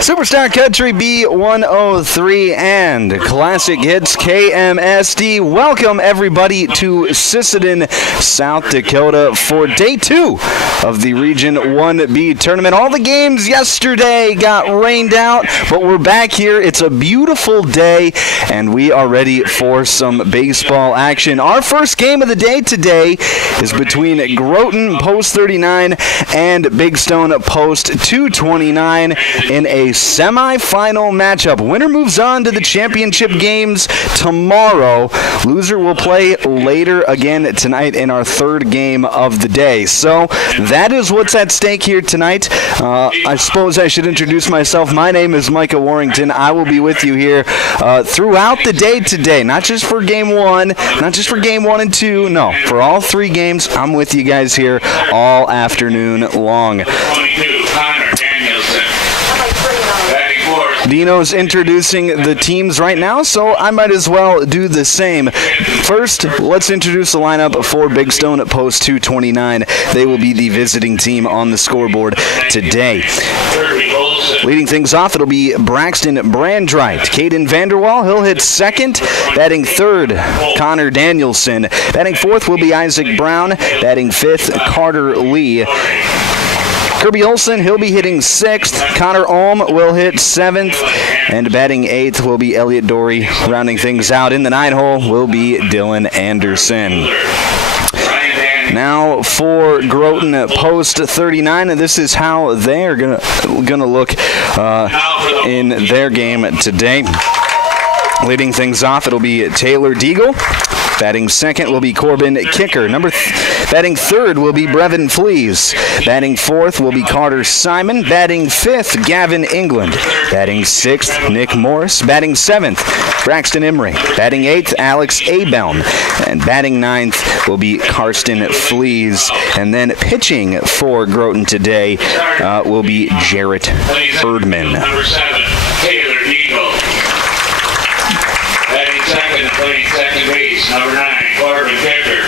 Superstar Country B103 and Classic Hits KMSD. Welcome everybody to Sisseton, South Dakota for day 2 of the Region 1B tournament. All the games yesterday got rained out, but we're back here. It's a beautiful day, and we are ready for some baseball action. Our first game of the day today is between Groton Post 39 and Big Stone Post 229 in a semi-final matchup. Winner moves on to the championship games tomorrow. Loser will play later again tonight in our third game of the day. So that is what's at stake here tonight. I suppose I should introduce myself. My name is Micah Warrington. I will be with you here throughout the day today. Not just for game 1, not just for game 1 and 2. No, for all 3 games, I'm with you guys here all afternoon long. Dino's introducing the teams right now, so I might as well do the same. First, let's introduce the lineup for Big Stone at Post 229. They will be the visiting team on the scoreboard today. Leading things off, it'll be Braxton Brandreit. Caden Vanderwall, he'll hit second. Batting third, Connor Danielson. Batting fourth will be Isaac Brown. Batting fifth, Carter Lee. Kirby Olson, he'll be hitting 6th. Connor Ohm will hit 7th. And batting 8th will be Elliot Dory. Rounding things out in the 9-hole will be Dylan Anderson. Now for Groton Post 39, and this is how they're gonna look in their game today. Leading things off, it'll be Taylor Deagle. Batting second will be Corbin Kicker. Batting third will be Brevin Flees. Batting fourth will be Carter Simon. Batting fifth, Gavin England. Batting sixth, Nick Morris. Batting seventh, Braxton Emery. Batting eighth, Alex Abelm. And batting ninth will be Karsten Flees. And then pitching for Groton today will be Jarrett Erdman. Number 7, Taylor Deagle. Batting second, playing second base, number 9, Corbin Kicker.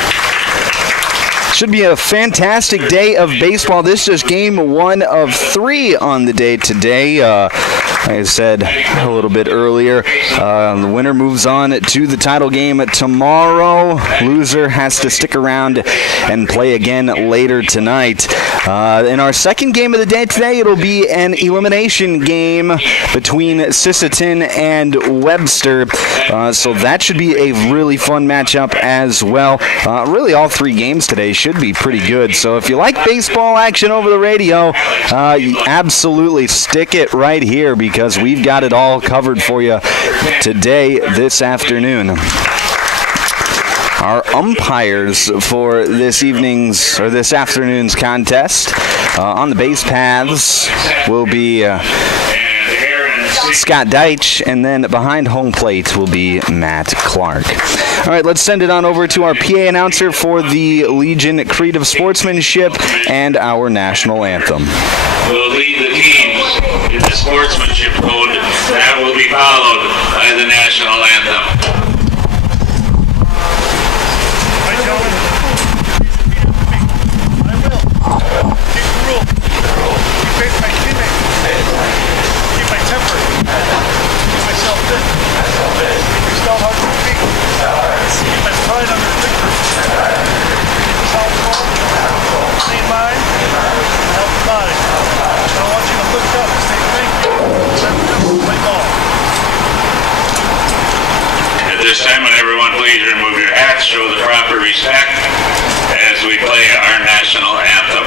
Should be a fantastic day of baseball. This is game 1 of 3 on the day today. Like I said a little bit earlier, the winner moves on to the title game tomorrow. Loser has to stick around and play again later tonight. In our second game of the day today, it'll be an elimination game between Sisseton and Webster. So that should be a really fun matchup as well. Really, all 3 games today should be pretty good. So if you like baseball action over the radio, absolutely stick it right here because we've got it all covered for you today, this afternoon. Our umpires for this afternoon's contest on the base paths will be Scott Deitch, and then behind home plate will be Matt Clark. All right, let's send it on over to our PA announcer for the Legion Creed of Sportsmanship and our national anthem. We'll lead the teams in the sportsmanship code that will be followed by the national anthem. At this time, would everyone please remove your hats, show the proper respect as we play our national anthem.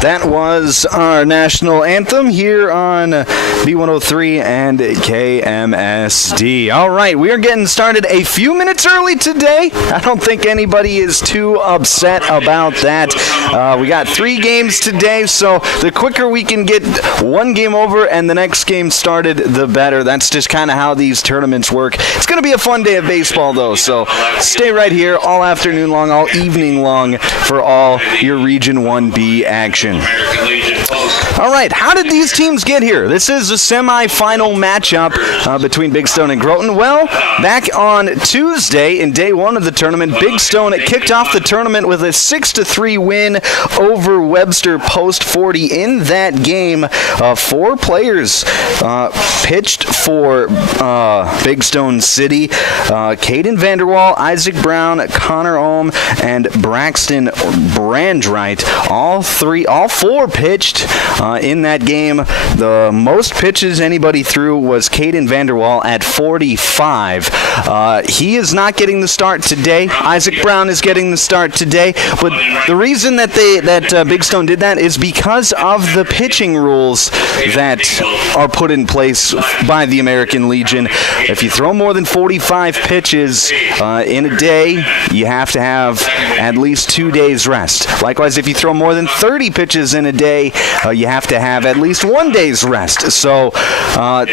That was our national anthem here on B103 and KMSD. All right, we are getting started a few minutes early today. I don't think anybody is too upset about that. We got 3 games today, so the quicker we can get one game over and the next game started, the better. That's just kind of how these tournaments work. It's going to be a fun day of baseball, though, so stay right here all afternoon long, all evening long for all your Region 1B action. All right, how did these teams get here? This is a semifinal matchup between Big Stone and Groton. Well, back on Tuesday in day 1 of the tournament, Big Stone kicked off the tournament with a 6-3 win over Webster Post 40. In that game, 4 players pitched for Big Stone City. Caden Vanderwall, Isaac Brown, Connor Ohm, and Braxton Brandreit. All 4 pitched in that game. The most pitches anybody threw was Caden Vanderwall at 45. He is not getting the start today. Isaac Brown is getting the start today. But the reason that Big Stone did that is because of the pitching rules that are put in place by the American Legion. If you throw more than 45 pitches in a day, you have to have at least 2 days rest. Likewise, if you throw more than 30 pitches in a day, you have to have at least 1 day's rest. So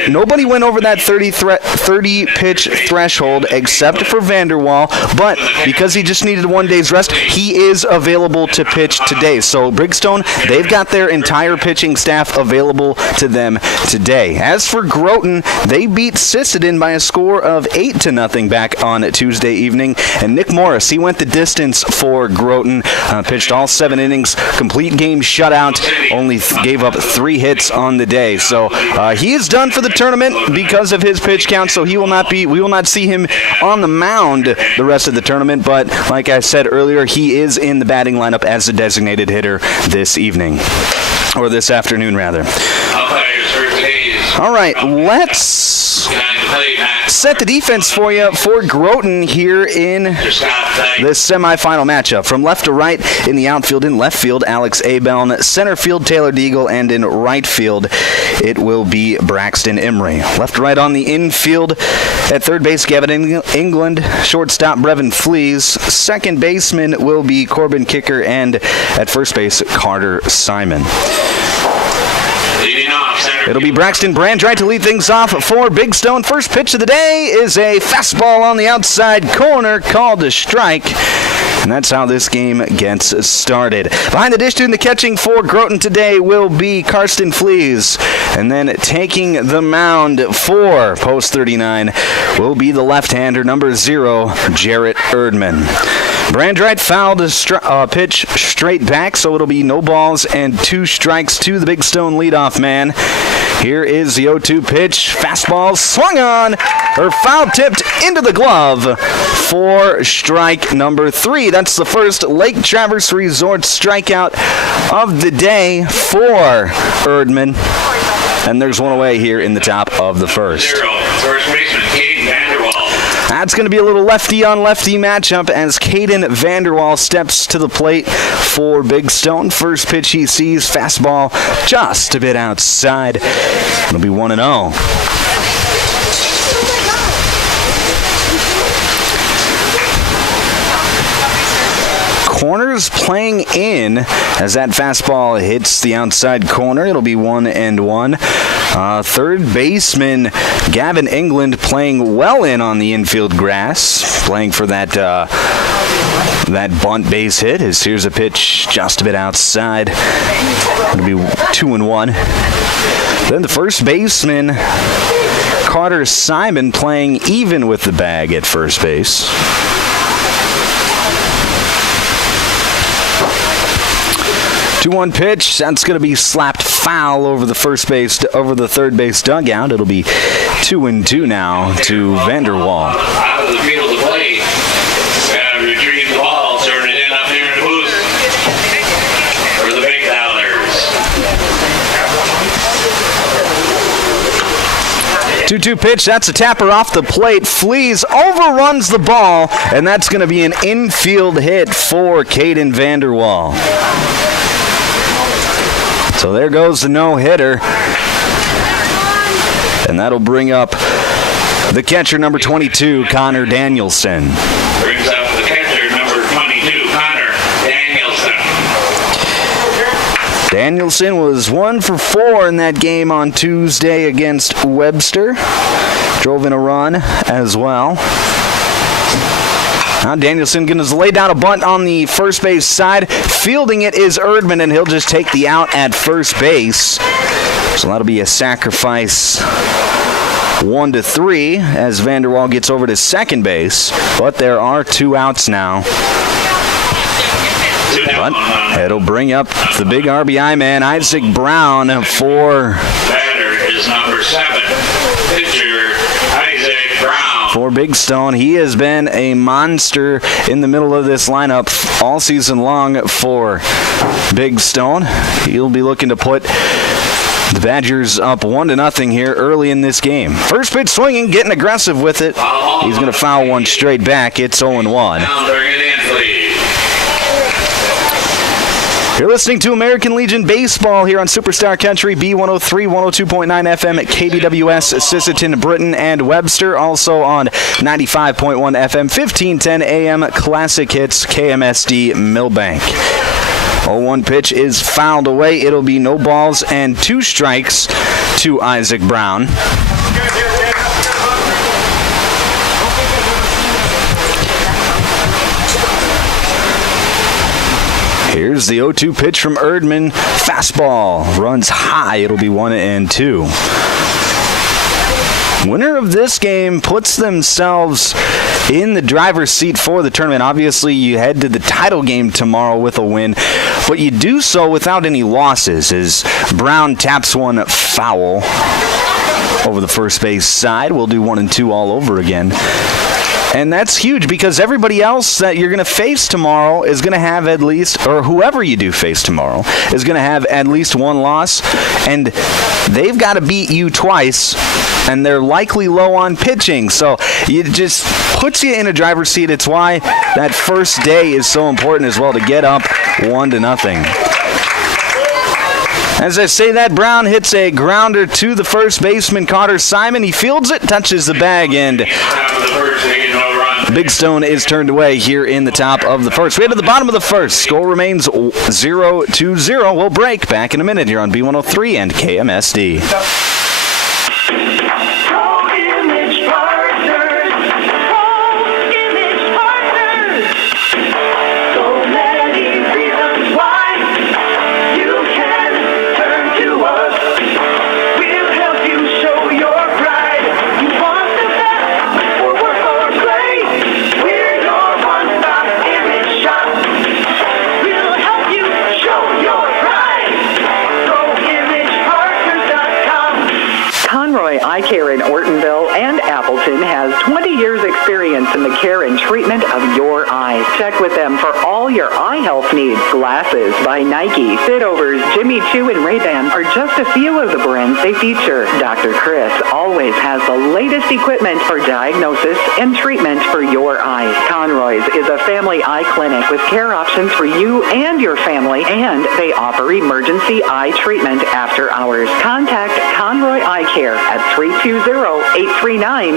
nobody went over that 30 pitch threshold except for Vanderwall, but because he just needed 1 day's rest, he is available to pitch today. So Big Stone, they've got their entire pitching staff available to them today. As for Groton, they beat Sisseton by a score of 8-0 back on Tuesday evening, and Nick Morris, he went the distance for Groton, pitched all 7 innings, complete game shutout, only gave up 3 hits on the day. So he is done for the tournament because of his pitch count, so we will not see him on the mound the rest of the tournament, but like I said earlier, he is in the batting lineup as the designated hitter this evening, or this afternoon rather. All right, let's set the defense for you for Groton here in this semifinal matchup. From left to right in the outfield, in left field, Alex Abeln, center field, Taylor Deagle, and in right field, it will be Braxton Imrie. Left to right on the infield, at third base, Gavin England, shortstop, Brevin Fleas, second baseman will be Corbin Kicker, and at first base, Carter Simon. It'll be Braxton Brandreit to lead things off for Big Stone. First pitch of the day is a fastball on the outside corner, called a strike. And that's how this game gets started. Behind the dish doing the catching for Groton today will be Karsten Fleas. And then taking the mound for Post 39 will be the left-hander, number 0, Jarrett Erdman. Brandreit fouled a pitch straight back, so it'll be no balls and 2 strikes to the Big Stone leadoff man. Here is the 0-2 pitch. Fastball swung on, or foul tipped into the glove for strike number 3. That's the first Lake Traverse Resort strikeout of the day for Erdman. And there's one away here in the top of the first. First baseman Caden Vanderwall. That's going to be a little lefty-on-lefty matchup as Caden Vanderwall steps to the plate for Big Stone. First pitch he sees, fastball just a bit outside. It'll be 1-0. Corners playing in as that fastball hits the outside corner. It'll be 1-1. Third baseman Gavin England playing well in on the infield grass, playing for that bunt base hit. Here's a pitch just a bit outside. It'll be 2-1. Then the first baseman Carter Simon playing even with the bag at first base. 2-1 pitch. That's going to be slapped foul over the third base dugout. It'll be 2-2 now to Vanderwall. Out of the field to play. Got to retrieve the ball, turn it in up here in the booth for the big dollars. 2-2 pitch. That's a tapper off the plate. Fleas overruns the ball, and that's going to be an infield hit for Caden Vanderwall. So there goes the no-hitter. And that'll bring up the catcher, number 22, Connor Danielson. Brings up the catcher, number 22, Connor Danielson. Danielson was 1 for 4 in that game on Tuesday against Webster. Drove in a run as well. Now Danielson going to lay down a bunt on the first base side. Fielding it is Erdman, and he'll just take the out at first base. So that'll be a sacrifice 1-3 as Vanderwall gets over to second base. But there are 2 outs now. But it'll bring up the big RBI man, Isaac Brown, for... Batter is number 7, pitcher Isaac Brown. For Big Stone. He has been a monster in the middle of this lineup all season long for Big Stone. He'll be looking to put the Badgers up 1-0 here early in this game. First pitch swinging, getting aggressive with it. He's going to foul one straight back. It's 0-1. You're listening to American Legion Baseball here on Superstar Country, B103, 102.9 FM at KDWS, Sisseton, Britton, and Webster. Also on 95.1 FM, 1510 AM, Classic Hits, KMSD, Millbank. 0-1 pitch is fouled away. It'll be no balls and 2 strikes to Isaac Brown. Here's the 0-2 pitch from Erdman. Fastball runs high. It'll be 1-2. Winner of this game puts themselves in the driver's seat for the tournament. Obviously, you head to the title game tomorrow with a win, but you do so without any losses as Brown taps one foul over the first base side. We'll do 1-2 all over again. And that's huge because everybody else that you're going to face tomorrow is going to have at least, or whoever you do face tomorrow, is going to have at least 1 loss. And they've got to beat you twice, and they're likely low on pitching. So it just puts you in a driver's seat. It's why that first day is so important as well, to get up 1-0. As I say that, Brown hits a grounder to the first baseman, Carter Simon. He fields it, touches the bag, and Big Stone is turned away here in the top of the first. We head to the bottom of the first. Score remains 0-0. We'll break back in a minute here on B103 and KMSD. Eye Care in Ortonville and Appleton has 20 years experience in the care and treatment of your eyes. Check with them for all your eye health needs. Glasses by Nike, Fitovers, Jimmy Choo, and Ray-Ban are just a few of the brands they feature. Dr. Chris always has the latest equipment for diagnosis and treatment for your eyes. Conroy's is a family eye clinic with care options for you and your family, and they offer emergency eye treatment after hours. Contact Conroy Eye Care at 320-839-2608.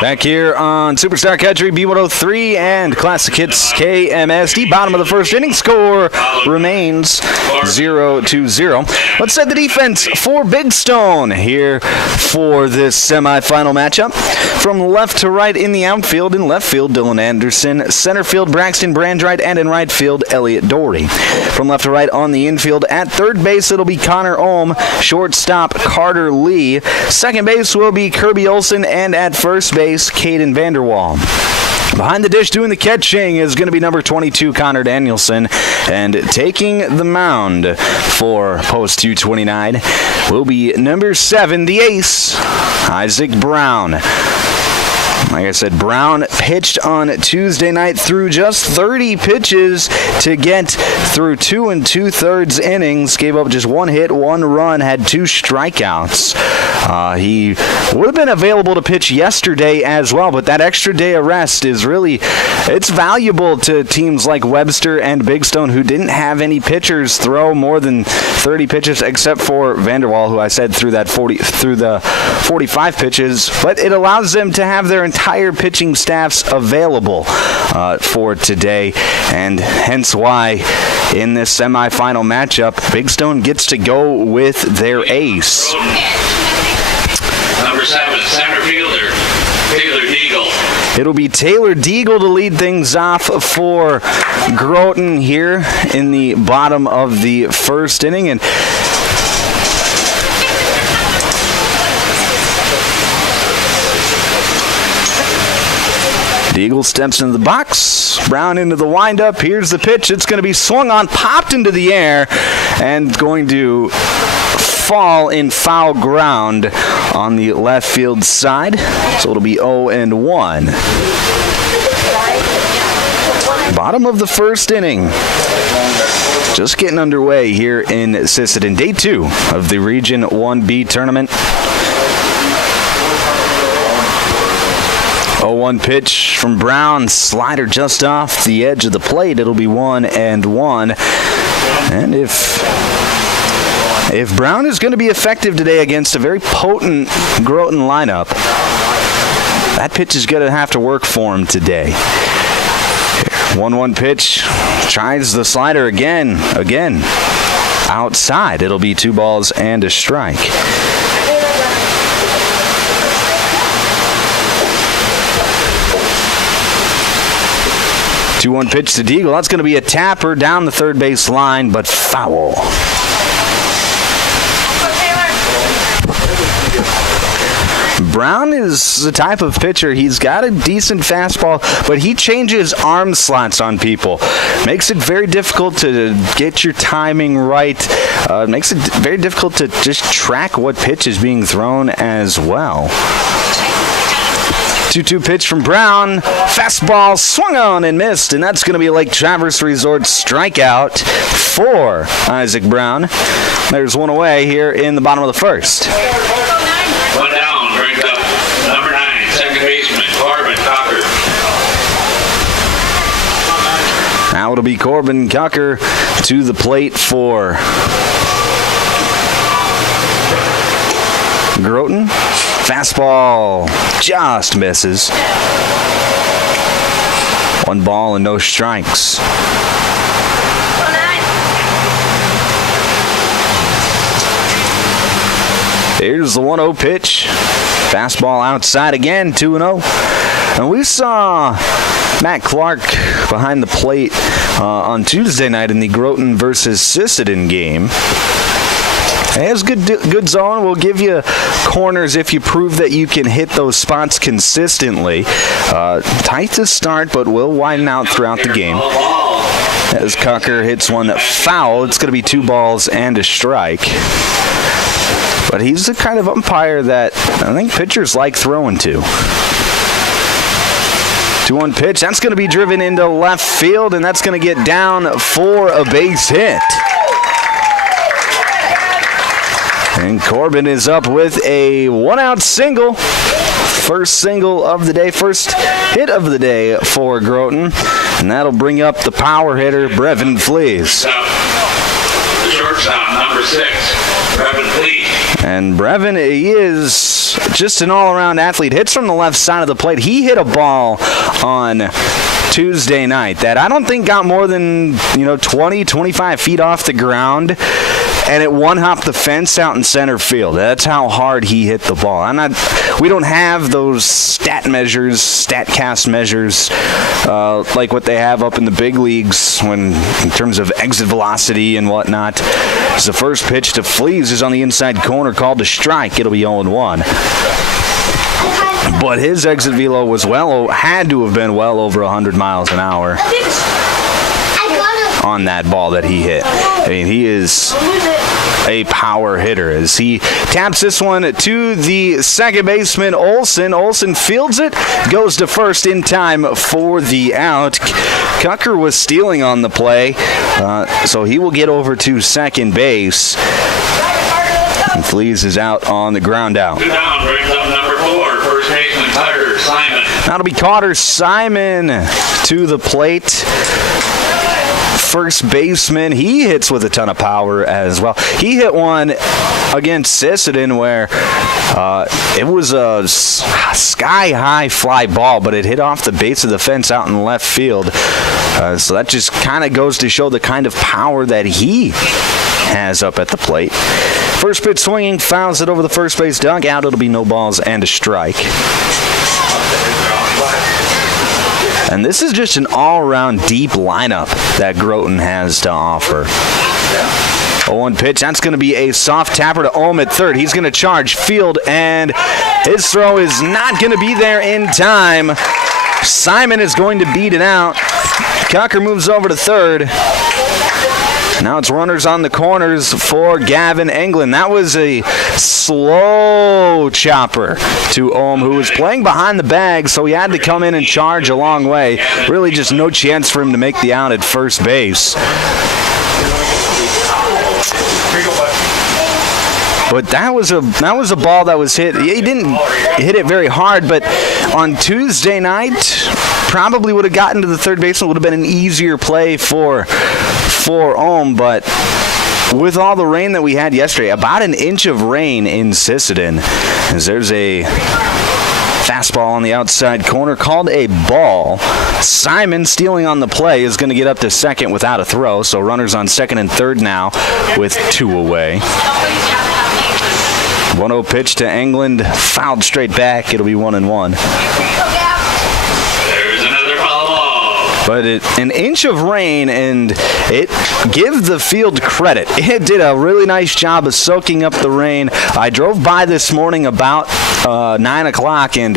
Back here on Superstar Country, B103 and Classic Hits KMSD. Bottom of the first inning, score remains 0-0. Let's set the defense for Big Stone here for this semifinal matchup. From left to right in the outfield, in left field, Dylan Anderson. Center field, Braxton Brandreit, and in right field, Elliot Doherty. From left to right on the infield, at third base, it'll be Connor Ohm. Shortstop, Carter Lee. Second base will be Kirby Olsen, and at first base, Caden Vanderwall. Behind the dish doing the catching is going to be number 22, Connor Danielson. And taking the mound for post 229 will be number 7, the ace, Isaac Brown. Like I said, Brown pitched on Tuesday night through just 30 pitches to get through 2 2/3 innings. Gave up just 1 hit, 1 run, had 2 strikeouts. He would have been available to pitch yesterday as well, but that extra day of rest is really, it's valuable to teams like Webster and Big Stone who didn't have any pitchers throw more than 30 pitches, except for Vanderwall, who I said through the 45 pitches. But it allows them to have their entire pitching staffs available for today, and hence why in this semifinal matchup, Big Stone gets to go with their ace. Number 7, center fielder, Taylor Deagle. It'll be Taylor Deagle to lead things off for Groton here in the bottom of the first inning. And Deagle steps into the box. Brown into the windup. Here's the pitch. It's going to be swung on, popped into the air, and going to fall in foul ground on the left field side. So it'll be 0-1. Bottom of the first inning. Just getting underway here in Sisseton. Day 2 of the Region 1B tournament. 0-1 pitch from Brown. Slider just off the edge of the plate. It'll be 1-1. And if Brown is going to be effective today against a very potent Groton lineup, that pitch is going to have to work for him today. 1-1 pitch. Tries the slider again. Outside. It'll be 2 balls and a strike. 2-1 pitch to Deagle. That's going to be a tapper down the third base line, but foul. Brown is the type of pitcher, he's got a decent fastball, but he changes arm slots on people. Makes it very difficult to get your timing right. Makes it very difficult to just track what pitch is being thrown as well. 2-2 pitch from Brown. Fastball swung on and missed, and that's going to be a Lake Traverse Resort strikeout for Isaac Brown. There's one away here in the bottom of the first. One down, brings up number 9, second baseman, Corbin Cocker. Now it'll be Corbin Cocker to the plate for Groton. Fastball just misses. 1 ball and no strikes. Here's the 1-0 pitch. Fastball outside again, 2-0. And we saw Matt Clark behind the plate on Tuesday night in the Groton versus Sisseton game. He has good zone. Will give you corners if you prove that you can hit those spots consistently. Tight to start, but will widen out throughout the game. As Cocker hits one foul, it's going to be 2 balls and a strike. But he's the kind of umpire that I think pitchers like throwing to. 2-1 pitch. That's going to be driven into left field, and that's going to get down for a base hit. And Corbin is up with a 1-out single. First single of the day, first hit of the day for Groton. And that'll bring up the power hitter, Brevin Flees. The shortstop, number 6, Brevin Flees. And Brevin, he is just an all-around athlete. Hits from the left side of the plate. He hit a ball on Tuesday night that I don't think got more than 20, 25 feet off the ground, and it one-hopped the fence out in center field. That's how hard he hit the ball. We don't have those StatCast measures like what they have up in the big leagues in terms of exit velocity and whatnot. As the first pitch to Flees is on the inside corner, called a strike. It'll be 0-1. But his exit velo was had to have been well over 100 miles an hour on that ball that he hit. I mean, he is a power hitter as he taps this one to the second baseman, Olsen. Olsen fields it, goes to first in time for the out. Cucker was stealing on the play, so he will get over to second base. And Fleas is out on the ground out. 2 down, brings up number 4, first baseman Carter Simon. That'll be Carter Simon to the plate. First baseman, he hits with a ton of power as well. He hit one against Sisseton where it was a sky-high fly ball, but it hit off the base of the fence out in left field. So that just kind of goes to show the kind of power that he has up at the plate. First pitch swinging, fouls it over the first base dugout. It'll be no balls and a strike. And this is just an all-around deep lineup that Groton has to offer. 0-1 pitch. That's going to be a soft tapper to Ohm at third. He's going to charge field, and his throw is not going to be there in time. Simon is going to beat it out. Cucker moves over to third. Now it's runners on the corners for Gavin England. That was a slow chopper to Ohm, who was playing behind the bag, so he had to come in and charge a long way. Really just no chance for him to make the out at first base. But that was a ball that was hit. He didn't hit it very hard, but on Tuesday night, probably would have gotten to the third baseman. Would have been an easier play for Ohm, but with all the rain that we had yesterday, about an inch of rain in Sisseton, as there's a fastball on the outside corner called a ball. Simon, stealing on the play, is going to get up to second without a throw, so runners on second and third now with 2 away. 1-0 pitch to England, fouled straight back. It'll be 1-1. There's another foul ball. But an inch of rain, and it give the field credit. It did a really nice job of soaking up the rain. I drove by this morning about 9 o'clock, and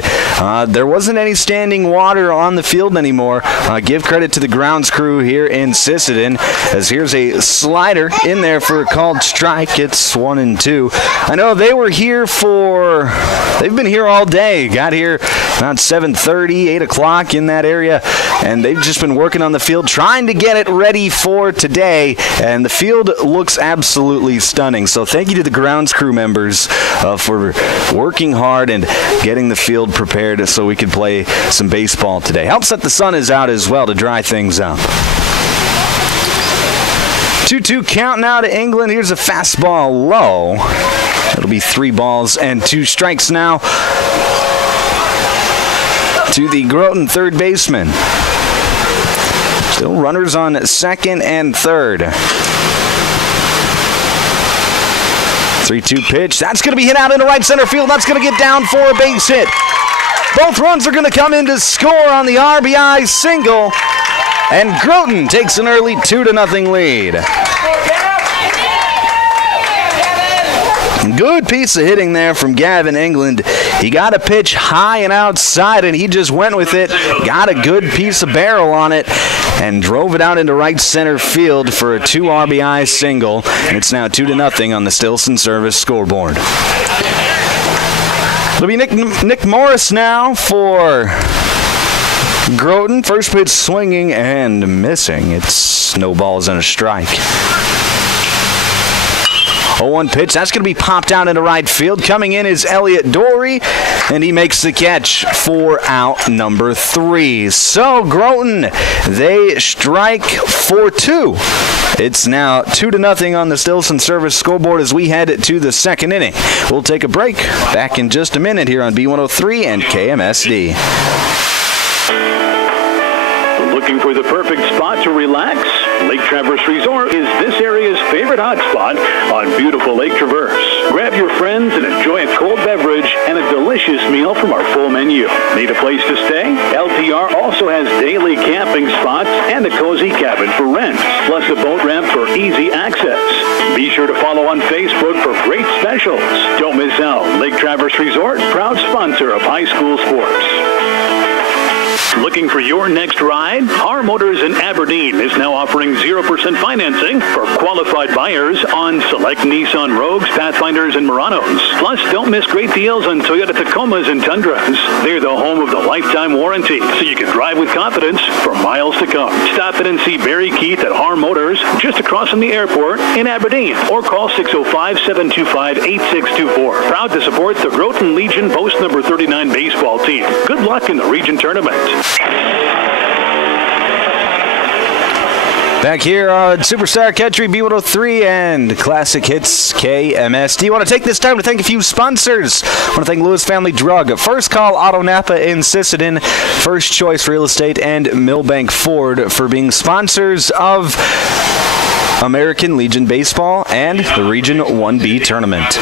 there wasn't any standing water on the field anymore. Give credit to the grounds crew here in Sisseton, as here's a slider in there for a called strike. It's 1-2. I know they've been here all day. Got here about 7:30, 8 o'clock in that area, and they've just been working on the field, trying to get it ready for today, and the field looks absolutely stunning. So thank you to the grounds crew members for working hard and getting the field prepared so we could play some baseball today. Helps that the sun is out as well to dry things up. 2-2 count now to England. Here's a fastball low. It'll be 3 balls and 2 strikes now to the Groton third baseman. Still runners on second and third. 3-2 pitch. That's going to be hit out into right center field. That's going to get down for a base hit. Both runs are going to come in to score on the RBI single. And Groton takes an early 2-0 lead. Good piece of hitting there from Gavin England. He got a pitch high and outside, and he just went with it. Got a good piece of barrel on it and drove it out into right center field for a 2 RBI single. And it's now 2-0 on the Stilson Service scoreboard. It'll be Nick Morris now for Groton. First pitch swinging and missing. It's no balls and a strike. 0-1 pitch. That's going to be popped out into right field. Coming in is Elliot Dory, and he makes the catch for out number 3. So Groton, they strike for 2. It's now 2-0 on the Stilson Service scoreboard as we head to the second inning. We'll take a break. Back in just a minute here on B103 and KMSD. Looking for the perfect spot to relax? Lake Traverse Resort is this area's favorite hotspot on beautiful Lake Traverse. Grab your friends and enjoy a cold beverage and a delicious meal from our full menu. Need a place to stay? LTR also has daily camping spots and a cozy cabin for rent, plus a boat ramp for easy access. Be sure to follow on Facebook for great specials. Don't miss out. Lake Traverse Resort, proud sponsor of high school sports. Looking for your next ride? Our Motors in Aberdeen is now offering 0% financing for qualified buyers on select Nissan Rogues, Pathfinders, and Muranos. Plus, don't miss great deals on Toyota Tacomas and Tundras. They're the home of the lifetime warranty, so you can drive with confidence for miles to come. Stop in and see Barry Keith at Our Motors just across from the airport in Aberdeen, or call 605-725-8624. Proud to support the Groton Legion Post number 39 baseball team. Good luck in the region tournament. Back here on Superstar Country B103 and Classic Hits KMSD. Want to take this time to thank a few sponsors. Want to thank Lewis Family Drug, First Call Auto Napa in Sisseton, First Choice Real Estate, and Millbank Ford for being sponsors of American Legion Baseball and the Region 1B tournament.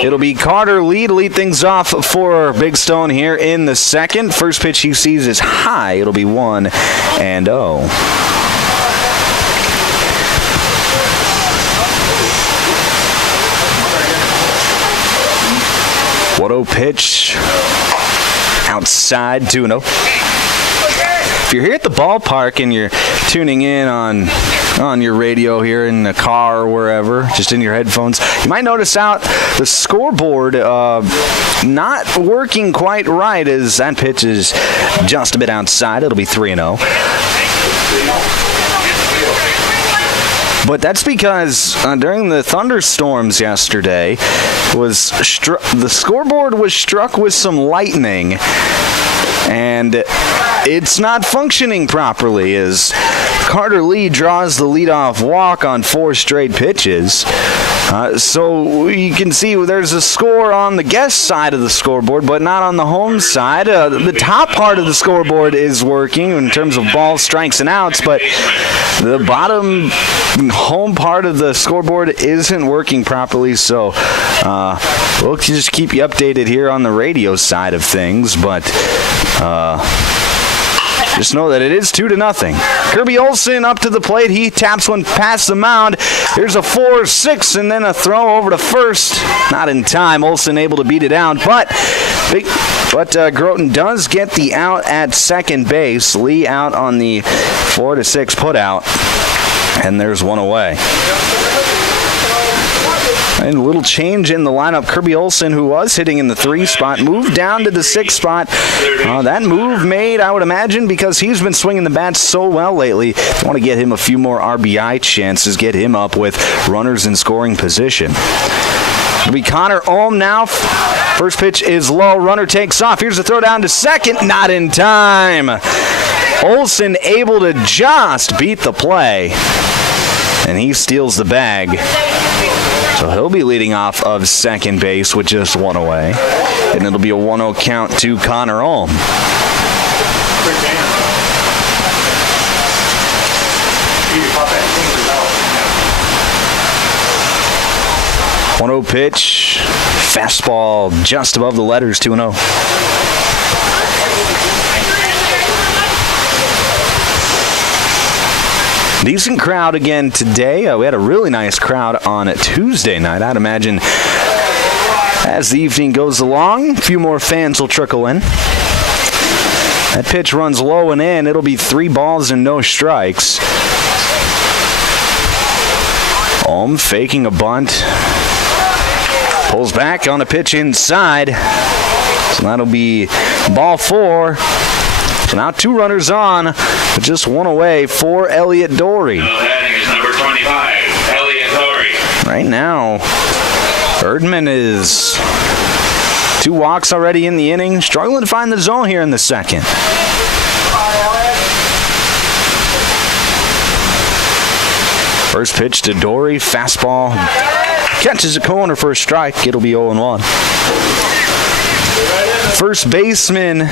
It'll be Carter Lee to lead things off for Big Stone here in the second. First pitch he sees is high. It'll be 1-0. 1-0 pitch. Outside, 2-0. If you're here at the ballpark and you're tuning in on your radio here in the car or wherever, just in your headphones, you might notice out the scoreboard not working quite right as that pitch is just a bit outside. It'll be 3-0. But that's because during the thunderstorms yesterday, the scoreboard was struck with some lightning, and it's not functioning properly as Carter Lee draws the leadoff walk on 4 straight pitches. So you can see there's a score on the guest side of the scoreboard, but not on the home side. The top part of the scoreboard is working in terms of balls, strikes, and outs, but the bottom home part of the scoreboard isn't working properly. So we'll just keep you updated here on the radio side of things, but just know that it is 2-0. Kirby Olsen up to the plate. He taps one past the mound. Here's a 4-6 and then a throw over to first. Not in time. Olsen able to beat it out, but Groton does get the out at second base. Lee out on the 4-6 putout, and there's one away. And a little change in the lineup. Kirby Olsen, who was hitting in the 3 spot, moved down to the 6 spot. That move made, I would imagine, because he's been swinging the bat so well lately. They want to get him a few more RBI chances, get him up with runners in scoring position. It'll be Connor Ohm now. First pitch is low. Runner takes off. Here's the throw down to second. Not in time. Olsen able to just beat the play, and he steals the bag. So he'll be leading off of second base with just one away. And it'll be a 1-0 count to Connor Ohm. 1-0 pitch. Fastball just above the letters, 2-0. Decent crowd again today. We had a really nice crowd on Tuesday night. I'd imagine as the evening goes along, a few more fans will trickle in. That pitch runs low and in. It'll be 3 balls and no strikes. Ohm faking a bunt. Pulls back on a pitch inside. So that'll be ball 4. So now 2 runners on, but just 1 away for Elliot Dory. Batting is number 25, Elliot Dory. Right now, Erdman is 2 walks already in the inning, struggling to find the zone here in the second. First pitch to Dory, fastball, catches a corner for a strike. It'll be 0-1. First baseman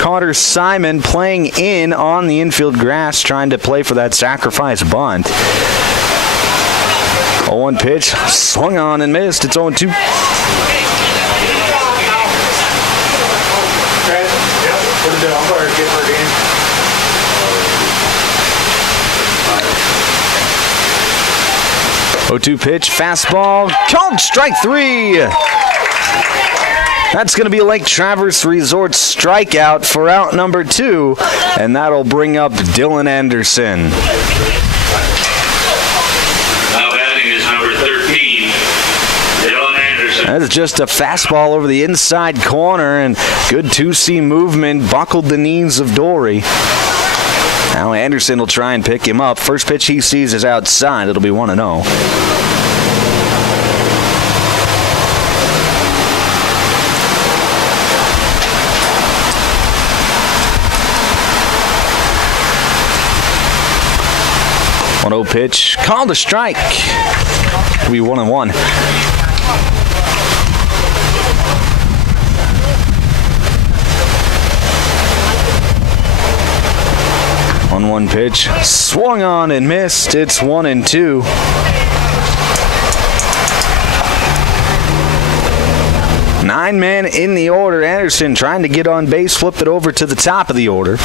Carter Simon playing in on the infield grass, trying to play for that sacrifice bunt. 0-1 pitch, swung on and missed. It's 0-2. Oh, 2 pitch, fastball, called strike 3. That's going to be a Lake Traverse Resort strikeout for out number 2, and that'll bring up Dylan Anderson. Now batting is number 13, Dylan Anderson. That's just a fastball over the inside corner, and good 2-seam movement, buckled the knees of Dory. Now Anderson will try and pick him up. First pitch he sees is outside. It'll be 1-0. Pitch called a strike. It'll be 1-1. On 1 pitch, swung on and missed. It's 1-2. Nine man in the order. Anderson trying to get on base, flip it over to the top of the order.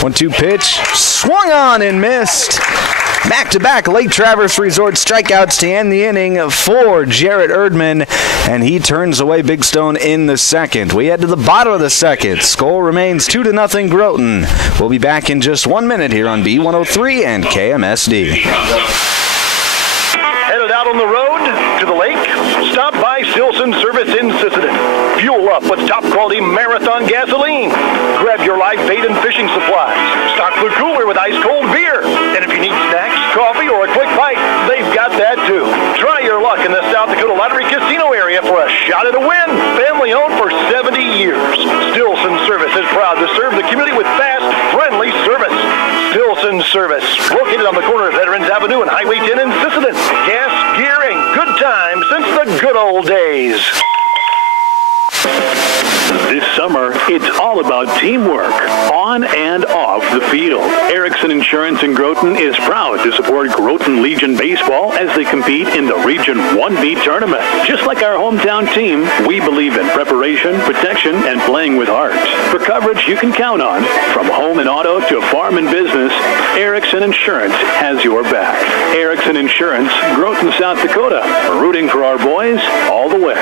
1-2 pitch, swung on and missed. Back-to-back Lake Traverse Resort strikeouts to end the inning for Jarrett Erdman, and he turns away Big Stone in the second. We head to the bottom of the second. Score remains 2-0 Groton. We'll be back in just 1 minute here on B103 and KMSD. Headed out on the road to the lake? Stop by Sisseton Service in Sisseton. Fuel up with top-quality Marathon gasoline. Grab your live bait and fishing supplies. Stock the cooler with ice-cold beer. And if you need snacks, coffee, or a quick bite, they've got that too. Try your luck in the South Dakota Lottery Casino area for a shot at a win. Family-owned for 70 years. Sisseton Service is proud to serve the community with fast, friendly service. Sisseton Service, located on the corner of Veterans Avenue and Highway 10 in Sisseton. Gas, gear, and good times since the good old days. This summer, it's all about teamwork, on and off the field. Erickson Insurance in Groton is proud to support Groton Legion Baseball as they compete in the Region 1B tournament. Just like our hometown team, we believe in preparation, protection, and playing with heart. For coverage you can count on, from home and auto to farm and business, Erickson Insurance has your back. Erickson Insurance, Groton, South Dakota, rooting for our boys all the way.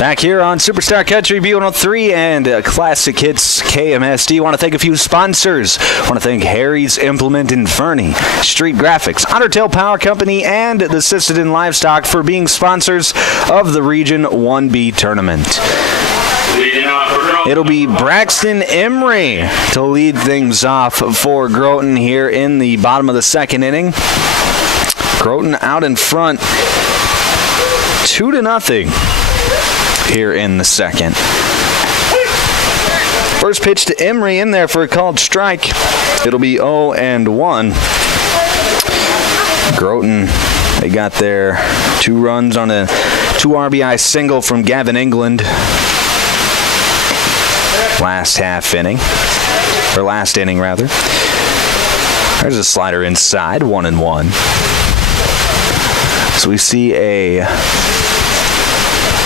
Back here on Superstar Country B103 and Classic Hits KMSD. Want to thank a few sponsors. Want to thank Harry's Implement in Fernie, Street Graphics, Ottertail Power Company, and the Sisseton Livestock for being sponsors of the Region 1B tournament. It'll be Braxton Emery to lead things off for Groton here in the bottom of the second inning. Groton out in front, 2-0. Here in the second. First pitch to Emery in there for a called strike. It'll be 0-1. Groton, they got their 2 runs on a 2 RBI single from Gavin England. Last inning rather. There's a slider inside, 1-1. So we see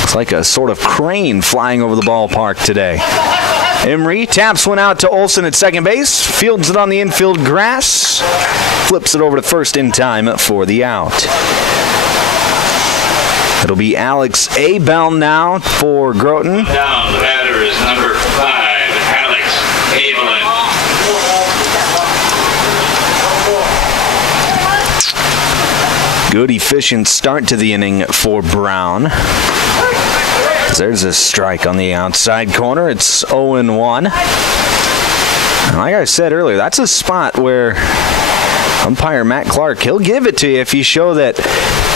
it's like a sort of crane flying over the ballpark today. Emery taps one out to Olsen at second base, fields it on the infield grass, flips it over to first in time for the out. It'll be Alex Abel now for Groton. Down, the batter is number 5, Alex Abel. Good, efficient start to the inning for Brown. There's a strike on the outside corner. It's 0-1. Like I said earlier, that's a spot where umpire Matt Clark, he'll give it to you if you show that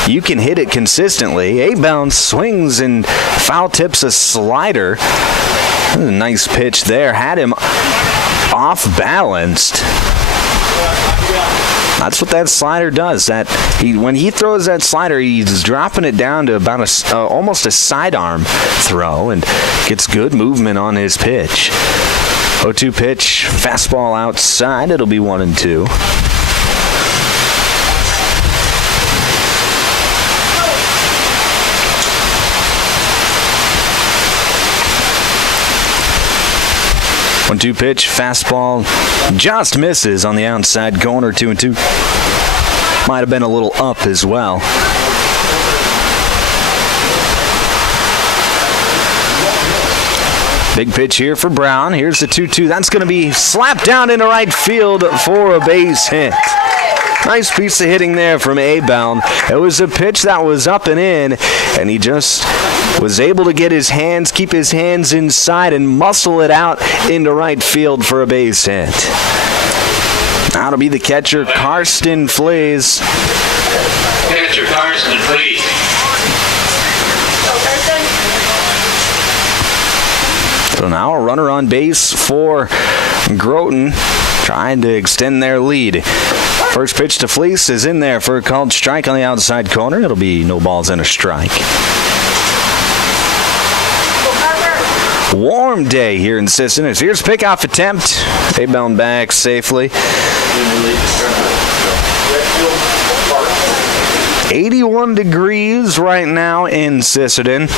you can hit it consistently. A-bound swings and foul tips a slider. That was a nice pitch there. Had him off-balanced. That's what that slider does. When he throws that slider, he's dropping it down to about almost a sidearm throw and gets good movement on his pitch. 0-2 pitch, fastball outside. It'll be 1-2. One-two pitch, fastball just misses on the outside corner, 2-2. might have been a little up as well. Big pitch here for Brown. Here's the 2-2. That's going to be slapped down into right field for a base hit. Nice piece of hitting there from A-Bound. It was a pitch that was up and in, and he just was able to get his hands, keep his hands inside, and muscle it out into right field for a base hit. Now to be the catcher, Karsten Flees. Catcher Karsten Flees. So now a runner on base for Groton, trying to extend their lead. First pitch to Fleece is in there for a called strike on the outside corner. It'll be no balls and a strike. Warm day here in Sisseton. Here's a pickoff attempt. They bound back safely. 81 degrees right now in Sisseton.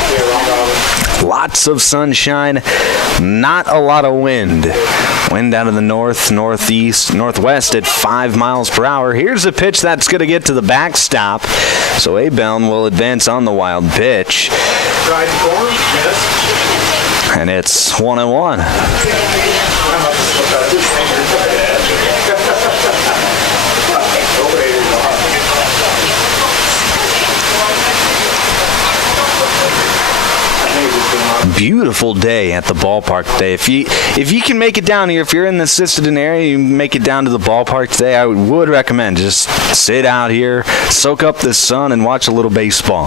Lots of sunshine, not a lot of wind. Wind out of the north, northeast, northwest at 5 miles per hour. Here's a pitch that's going to get to the backstop. So A-Bound will advance on the wild pitch. And it's 1-1. Beautiful day at the ballpark today. If you can make it down here, if you're in the Sisseton area, you make it down to the ballpark today, I would recommend just sit out here, soak up the sun, and watch a little baseball.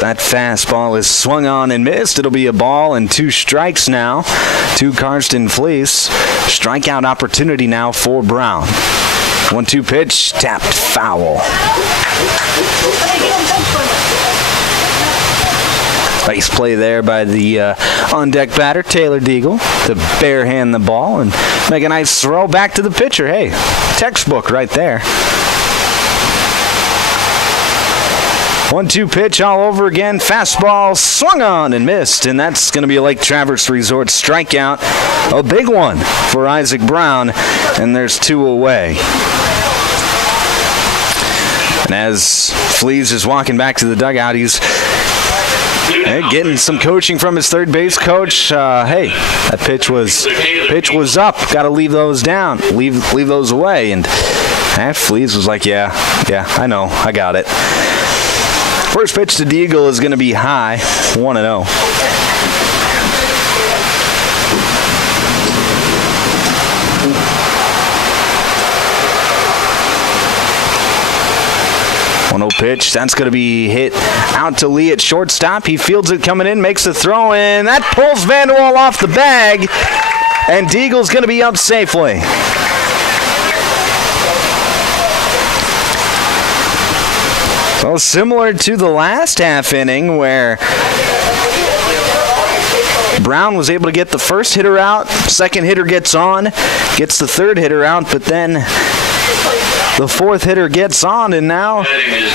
That fastball is swung on and missed. It'll be a ball and 2 strikes now to Karsten Fleece. Strikeout opportunity now for Brown. 1-2 pitch, tapped foul. Nice play there by the on-deck batter, Taylor Deagle, to barehand the ball and make a nice throw back to the pitcher. Hey, textbook right there. 1-2 pitch all over again. Fastball swung on and missed, and that's going to be a Lake Traverse Resort strikeout. A big one for Isaac Brown, and there's 2 away. And as Flees is walking back to the dugout, he's getting some coaching from his third base coach. Hey, that pitch was up. Got to leave those down. Leave those away. And Flees was like, yeah, I know. I got it. First pitch to Deagle is going to be high, 1-0. Pitch. That's going to be hit out to Lee at shortstop. He fields it coming in, makes the throw in. That pulls Vanderwall off the bag, and Deagle's going to be up safely. So similar to the last half inning where Brown was able to get the first hitter out, second hitter gets on, gets the third hitter out, but then the fourth hitter gets on, and now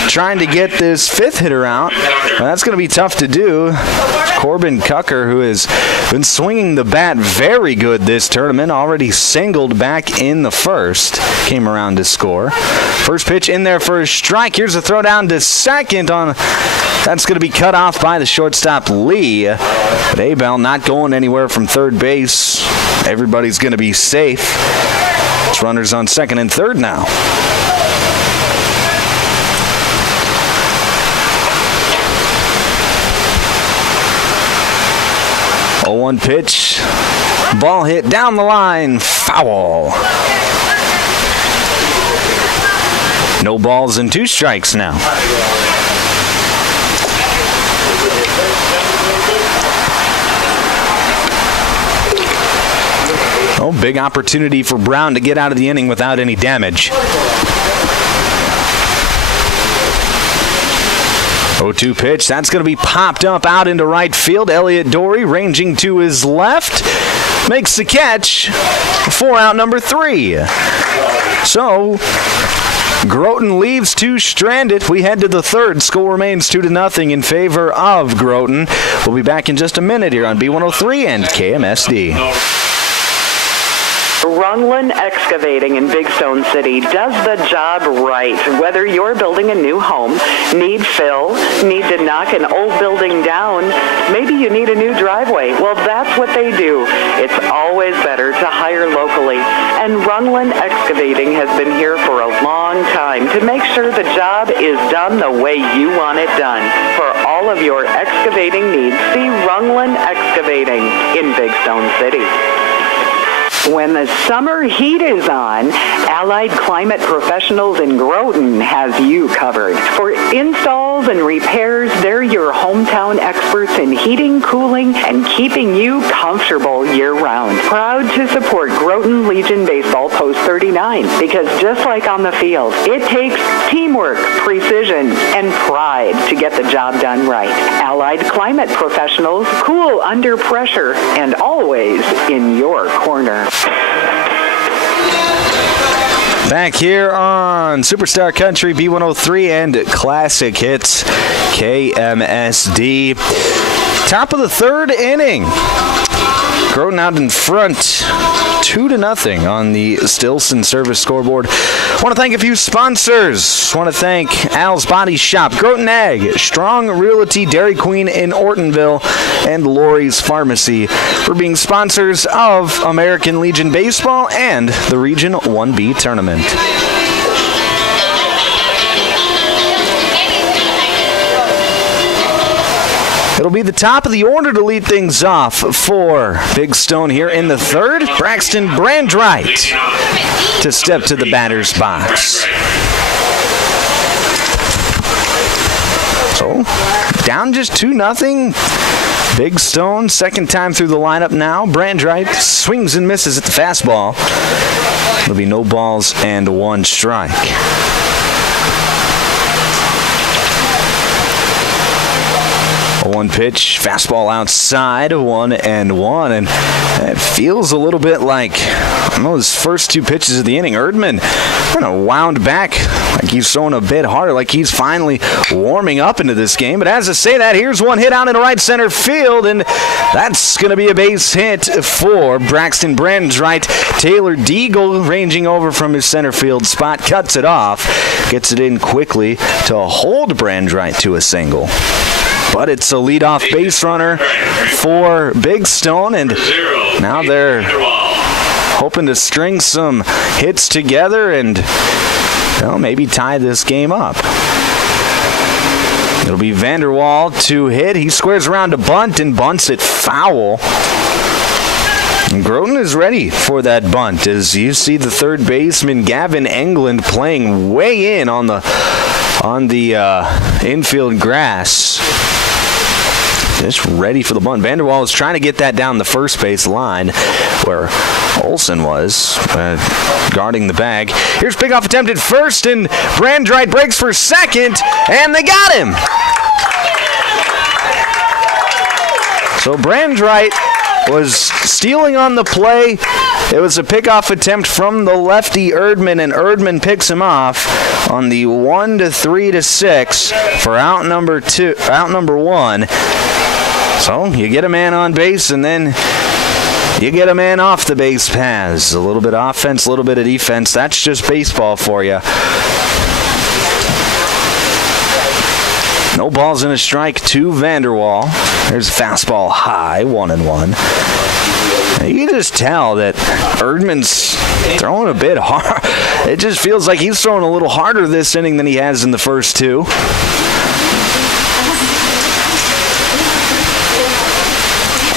trying to get this fifth hitter out. Well, that's going to be tough to do. Corbin Cucker, who has been swinging the bat very good this tournament, already singled back in the first, came around to score. First pitch in there for a strike. Here's a throw down to second. That's going to be cut off by the shortstop, Lee. But A-Bell not going anywhere from third base. Everybody's going to be safe. It's runners on second and third now. A 1 pitch. Ball hit down the line. Foul. No balls and 2 strikes now. Oh, big opportunity for Brown to get out of the inning without any damage. 0-2 pitch. That's going to be popped up out into right field. Elliott Dory ranging to his left. Makes the catch for out number 3. So Groton leaves 2 stranded. We head to the third. Score remains 2-0 in favor of Groton. We'll be back in just a minute here on B103 and KMSD. Runglen Excavating in Big Stone City does the job right. Whether you're building a new home, need fill, need to knock an old building down, maybe you need a new driveway. Well, that's what they do. It's always better to hire locally. And Runglen Excavating has been here for a long time to make sure the job is done the way you want it done. For all of your excavating needs, see Runglen Excavating in Big Stone City. When the summer heat is on, Allied Climate Professionals in Groton has you covered. For installs and repairs, they're your hometown experts in heating, cooling, and keeping you comfortable year-round. Proud to support Groton Legion Baseball Post 39, because just like on the field, it takes teamwork, precision, and pride to get the job done right. Allied Climate Professionals, cool under pressure, and always in your corner. Back here on Superstar Country B103 and Classic Hits KMSD. Top of the third inning. Groton out in front, 2-0 on the Stilson Service scoreboard. Want to thank a few sponsors. Want to thank Al's Body Shop, Groton Ag, Strong Realty, Dairy Queen in Ortonville, and Lori's Pharmacy for being sponsors of American Legion Baseball and the Region 1B tournament. It'll be the top of the order to lead things off for Big Stone here in the third. Braxton Brandright to step to the batter's box. So, down just 2-0. Big Stone, second time through the lineup now. Brandright swings and misses at the fastball. There'll be no balls and 1 strike. 1 pitch, fastball outside, 1-1, and it feels a little bit like those first 2 pitches of the inning. Erdman kind of wound back like he's throwing a bit harder, like he's finally warming up into this game. But as I say that, here's one hit out in right center field, and that's going to be a base hit for Braxton Brandright. Taylor Deagle ranging over from his center field spot, cuts it off, gets it in quickly to hold Brandright to a single. But it's a leadoff base runner for Big Stone, and now they're hoping to string some hits together and maybe tie this game up. It'll be Vanderwall to hit. He squares around to bunt and bunts it foul. And Groton is ready for that bunt as you see the third baseman Gavin England playing way in on the infield grass. Just ready for the bunt. Vanderwall is trying to get that down the first base line where Olsen was guarding the bag. Here's pickoff attempt at first, and Brandright breaks for second, and they got him. So Brandright was stealing on the play. It was a pickoff attempt from the lefty Erdman, and Erdman picks him off on the 1-3-6 for out number 1. So you get a man on base, and then you get a man off the base paths. A little bit of offense, a little bit of defense. That's just baseball for you. No balls and a strike to Vanderwall. There's a fastball high, 1-1. You can just tell that Erdman's throwing a bit hard. It just feels like he's throwing a little harder this inning than he has in the first 2.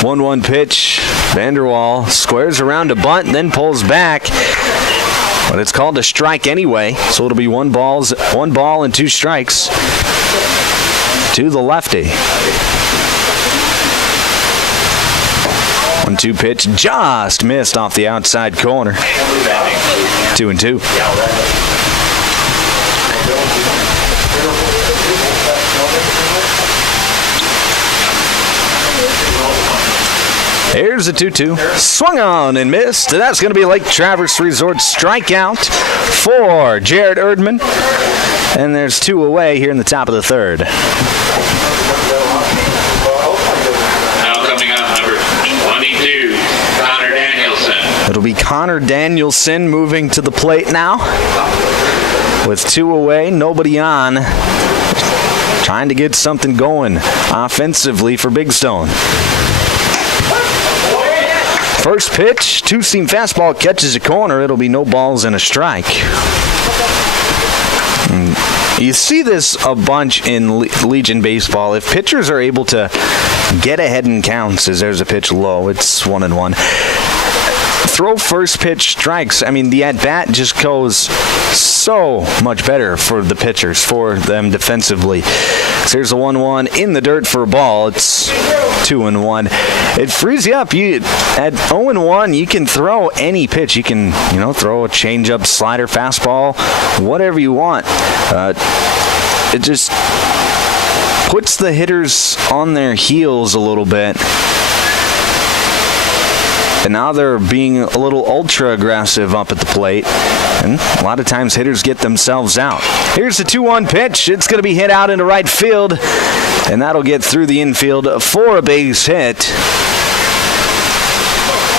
1-1 pitch. Vanderwall squares around a bunt and then pulls back. But it's called a strike anyway, so it'll be 1 ball and 2 strikes to the lefty. 1-2 pitch just missed off the outside corner. 2-2. Here's a 2-2. Swung on and missed. That's going to be Lake Traverse Resort strikeout for Jared Erdman. And there's 2 away here in the top of the third. It'll It'll be Connor Danielson moving to the plate now. With 2 away, nobody on. Trying to get something going offensively for Big Stone. First pitch, two-seam fastball catches a corner. It'll be no balls and a strike. You see this a bunch in Legion baseball. If pitchers are able to get ahead in counts as there's a pitch low, it's 1-1. Throw first pitch strikes. I mean, the at-bat just goes so much better for the pitchers, for them defensively. So here's a 1-1 in the dirt for a ball. It's 2-1. It frees you up. At 0-1, you can throw any pitch. You can, throw a changeup, slider, fastball, whatever you want. It just puts the hitters on their heels a little bit. And now they're being a little ultra aggressive up at the plate. And a lot of times hitters get themselves out. Here's the 2-1 pitch. It's going to be hit out into right field. And that'll get through the infield for a base hit.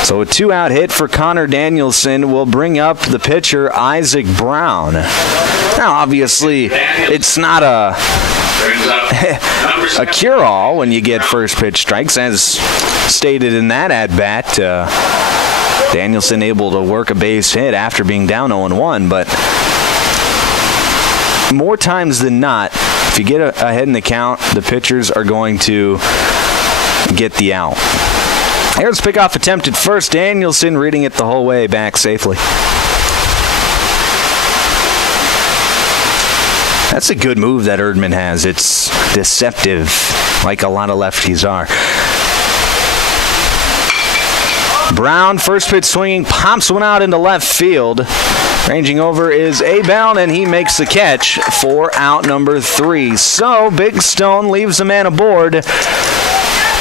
So a 2-out hit for Connor Danielson will bring up the pitcher, Isaac Brown. Now, obviously, it's not a cure-all when you get first pitch strikes, as stated in that at-bat. Danielson able to work a base hit after being down 0-1, but more times than not, if you get ahead in the count, the pitchers are going to get the out. Here's pickoff attempt at first. Danielson reading it the whole way back safely. That's a good move that Erdman has. It's deceptive, like a lot of lefties are. Brown, first pitch swinging, pops one out into left field. Ranging over is Abel, and he makes the catch for out number 3. So Big Stone leaves a man aboard,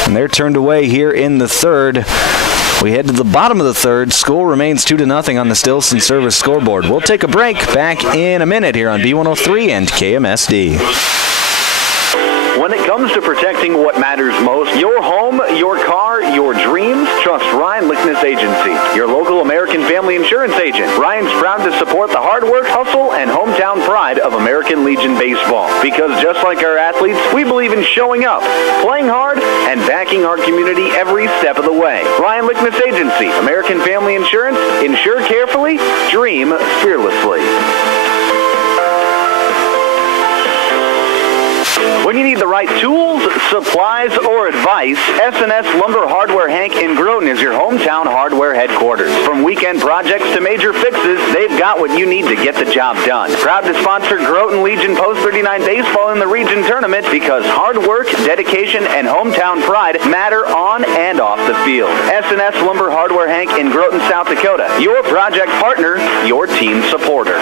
and they're turned away here in the third. We head to the bottom of the third. Score remains 2-0 on the Stilson Service scoreboard. We'll take a break. Back in a minute here on B103 and KMSD. When it comes to protecting what matters most, your home, your car, your dreams, trust Ryan Lickness Agency, your local American Family Insurance agent. Ryan's proud to support the hard work, hustle, and hometown pride of American Legion Baseball. Because just like our athletes, we believe in showing up, playing hard, and backing our community every step of the way. Ryan Lickness Agency, American Family Insurance, insure carefully, dream fearlessly. When you need the right tools, supplies, or advice, S&S Lumber Hardware Hank in Groton is your hometown hardware headquarters. From weekend projects to major fixes, they've got what you need to get the job done. Proud to sponsor Groton Legion Post 39 Baseball in the region tournament because hard work, dedication, and hometown pride matter on and off the field. S&S Lumber Hardware Hank in Groton, South Dakota. Your project partner, your team supporter.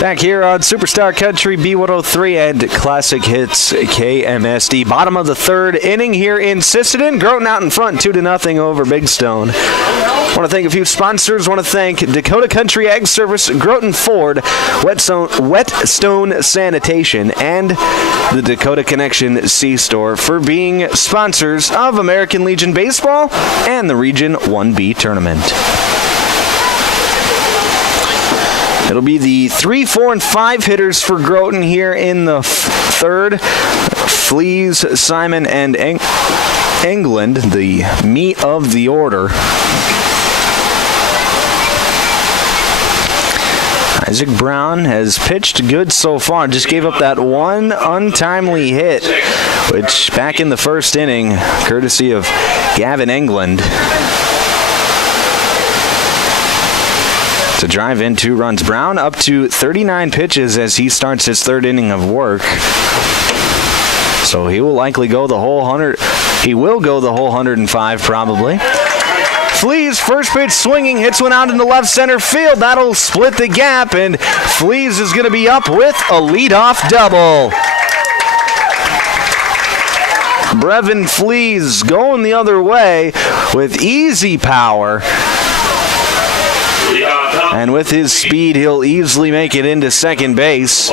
Back here on Superstar Country B103 and Classic Hits KMSD. Bottom of the third inning here in Sisseton. Groton out in front 2-0 over Big Stone. Want to thank a few sponsors. Want to thank Dakota Country Ag Service, Groton Ford, Whetstone Sanitation, and the Dakota Connection C-Store for being sponsors of American Legion Baseball and the Region 1B Tournament. It'll be the 3, 4, and 5 hitters for Groton here in the third. Fleas, Simon, and England, the meat of the order. Isaac Brown has pitched good so far. Just gave up that one untimely hit, which back in the first inning, courtesy of Gavin England. To drive in 2 runs. Brown up to 39 pitches as he starts his third inning of work. So he will likely go the whole 100. He will go the whole 105 probably. Fleas, first pitch swinging, hits one out into left center field. That'll split the gap, and Fleas is going to be up with a leadoff double. Brevin Fleas going the other way with easy power. Leadoff And with his speed, he'll easily make it into second base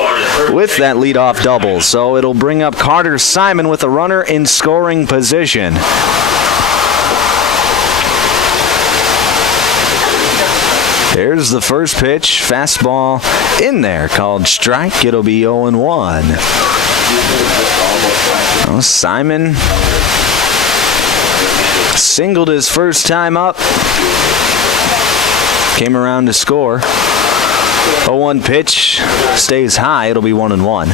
with that leadoff double. So it'll bring up Carter Simon with a runner in scoring position. There's the first pitch, fastball in there, called strike. It'll be 0-1. Well, Simon singled his first time up. Came around to score. 0-1 pitch, stays high. It'll be 1-1.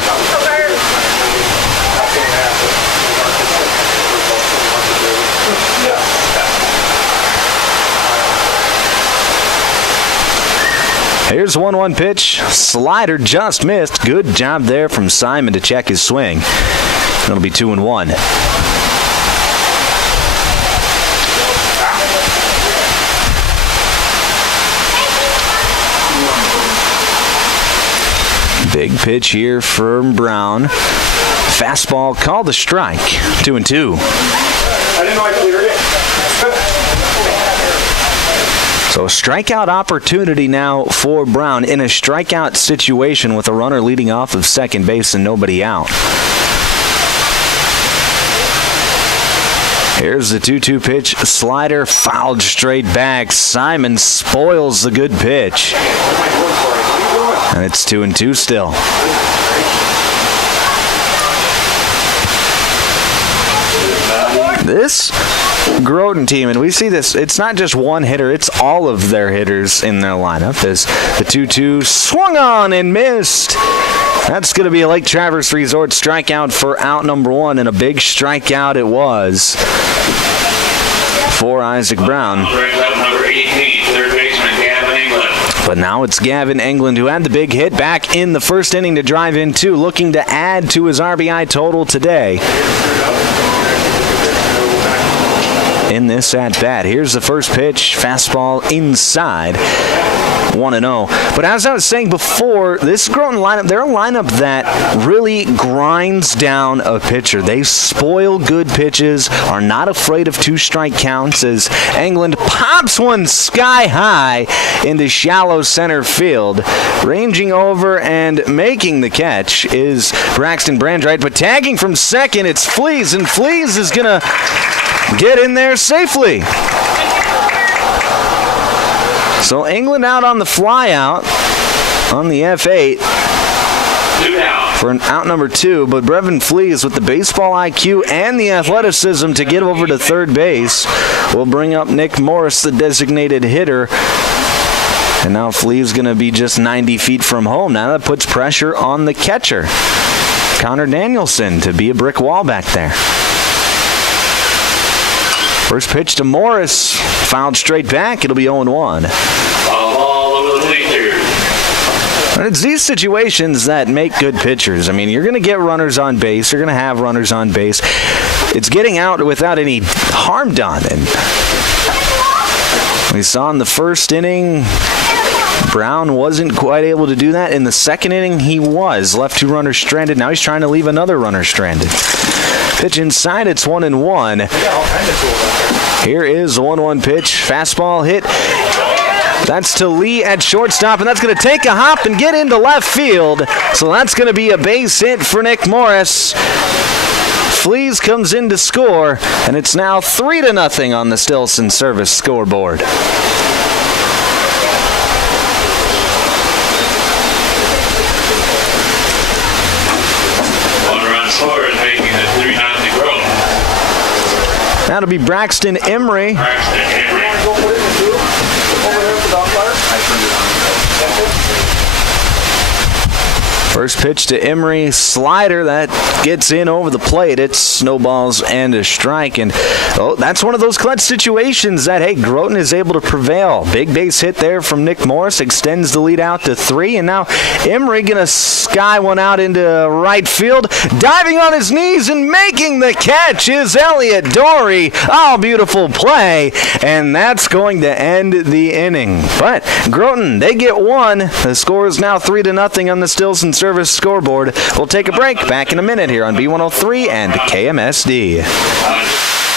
Here's 1-1 pitch. Slider just missed. Good job there from Simon to check his swing. It'll be 2-1. Big pitch here from Brown. Fastball called a strike. 2-2. I didn't know I cleared it. So a strikeout opportunity now for Brown in a strikeout situation with a runner leading off of second base and nobody out. Here's the 2-2 pitch. Slider fouled straight back. Simon spoils the good pitch. And it's 2-2 still. This Groton team, and we see this, it's not just one hitter, it's all of their hitters in their lineup. As the 2-2 swung on and missed. That's going to be a Lake Traverse Resort strikeout for out number 1, and a big strikeout it was for Isaac Brown. Number 18, third baseman Gavin England. But now it's Gavin England who had the big hit back in the first inning to drive in 2, looking to add to his RBI total today. In this at-bat. Here's the first pitch. Fastball inside. 1-0. But as I was saying before, this Groton lineup, they're a lineup that really grinds down a pitcher. They spoil good pitches, are not afraid of 2-strike counts as England pops one sky high into shallow center field. Ranging over and making the catch is Braxton Brandreit, but tagging from second, it's Fleas, and Fleas is going to get in there safely. So England out on the fly out on the F8 for an out number 2, but Brevin Fleas with the baseball IQ and the athleticism to get over to third base will bring up Nick Morris, the designated hitter. And now Fleas going to be just 90 feet from home. Now that puts pressure on the catcher, Connor Danielson, to be a brick wall back there. First pitch to Morris, fouled straight back. It'll be 0-1. All over the bleachers. And it's these situations that make good pitchers. I mean, you're going to get runners on base. You're going to have runners on base. It's getting out without any harm done. And we saw in the first inning, Brown wasn't quite able to do that. In the second inning, he was. Left 2 runners stranded. Now he's trying to leave another runner stranded. Pitch inside, it's 1-1. Here is the 1-1 pitch. Fastball hit. That's to Lee at shortstop, and that's going to take a hop and get into left field. So that's going to be a base hit for Nick Morris. Fleas comes in to score, and it's now 3-0 on the Stilson Service scoreboard. One-run score is making it 3-0 Groton. That'll be Braxton Emery. Braxton Emery. First pitch to Emery, slider that gets in over the plate. It snowballs and a strike. And that's one of those clutch situations that, hey, Groton is able to prevail. Big base hit there from Nick Morris, extends the lead out to 3. And now Emery going to sky one out into right field. Diving on his knees and making the catch is Elliot Dory. Oh, beautiful play. And that's going to end the inning. But Groton, they get 1. The score is now 3-0 on the Stilson Service scoreboard. We'll take a break. Back in a minute here on B103 and KMSD.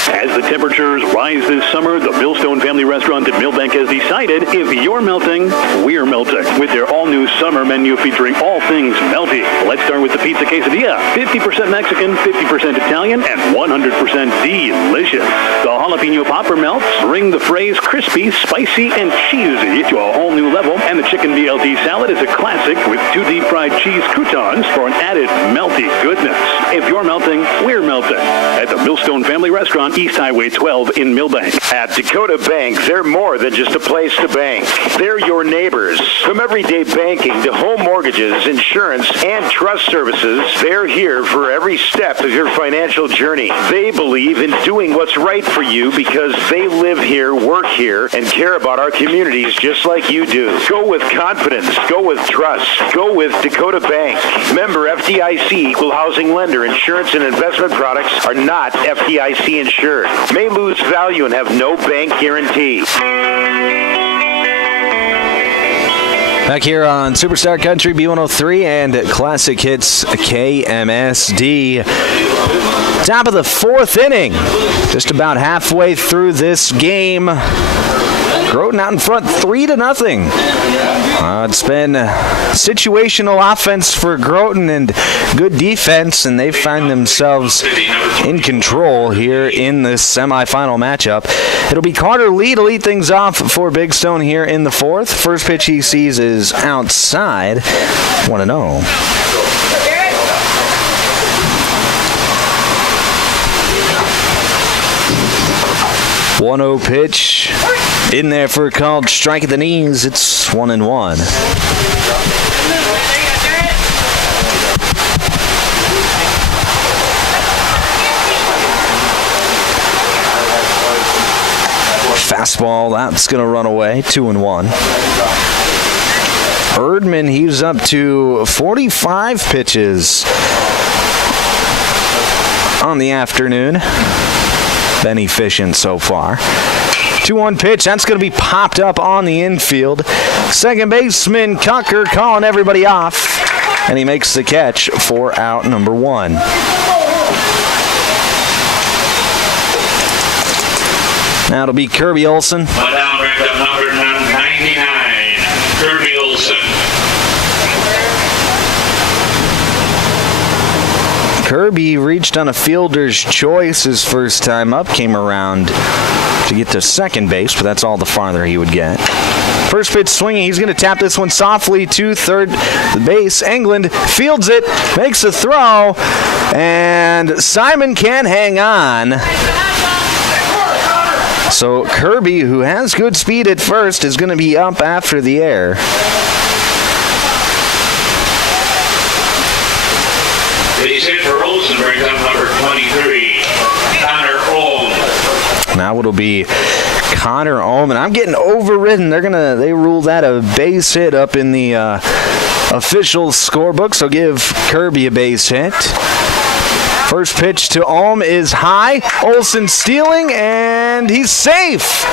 As the temperatures rise this summer, the Millstone Family Restaurant in Millbank has decided if you're melting, we're melting. With their all-new summer menu featuring all things melty. Let's start with the pizza quesadilla. 50% Mexican, 50% Italian, and 100% delicious. The jalapeno popper melts bring the phrase crispy, spicy, and cheesy to a whole new level. And the chicken BLT salad is a classic with 2 deep-fried cheese croutons for an added melty goodness. If you're melting, we're melting. At the Millstone Family Restaurant, East Highway 12 in Millbank. At Dakota Bank, they're more than just a place to bank. They're your neighbors. From everyday banking to home mortgages, insurance, and trust services, they're here for every step of your financial journey. They believe in doing what's right for you because they live here, work here, and care about our communities just like you do. Go with confidence. Go with trust. Go with Dakota Bank. Member FDIC, equal housing lender. Insurance and investment products are not FDIC insured. May lose value and have no bank guarantee. Back here on Superstar Country B103 and Classic Hits KMSD. Top of the 4th inning. Just about halfway through this game. Groton out in front 3-0. It's been situational offense for Groton and good defense, and they find themselves in control here in this semifinal matchup. It'll be Carter Lee to lead things off for Big Stone here in the 4th. First pitch he sees is outside. 1-0. Pitch in there for a called strike at the knees. It's 1-1. Fastball, that's going to run away. 2-1. Erdman, he's up to 45 pitches on the afternoon. Been efficient so far. 2-1 pitch. That's going to be popped up on the infield. Second baseman Cucker calling everybody off, and he makes the catch for out number 1. Now it'll be Kirby Olson. Down ranked up number 99, Kirby Olson. Kirby reached on a fielder's choice his first time up, came around to get to second base, but that's all the farther he would get. First pitch swinging, he's going to tap this one softly to third base. England fields it, makes a throw, and Simon can't hang on. So Kirby, who has good speed at first, is going to be up after the air. Base hit for Olsen brings up number 23, Connor Ohm. Now it'll be Connor Ohm, and I'm getting overridden. They rule that a base hit up in the official scorebook, so give Kirby a base hit. First pitch to Ohm is high. Olsen stealing, and he's safe.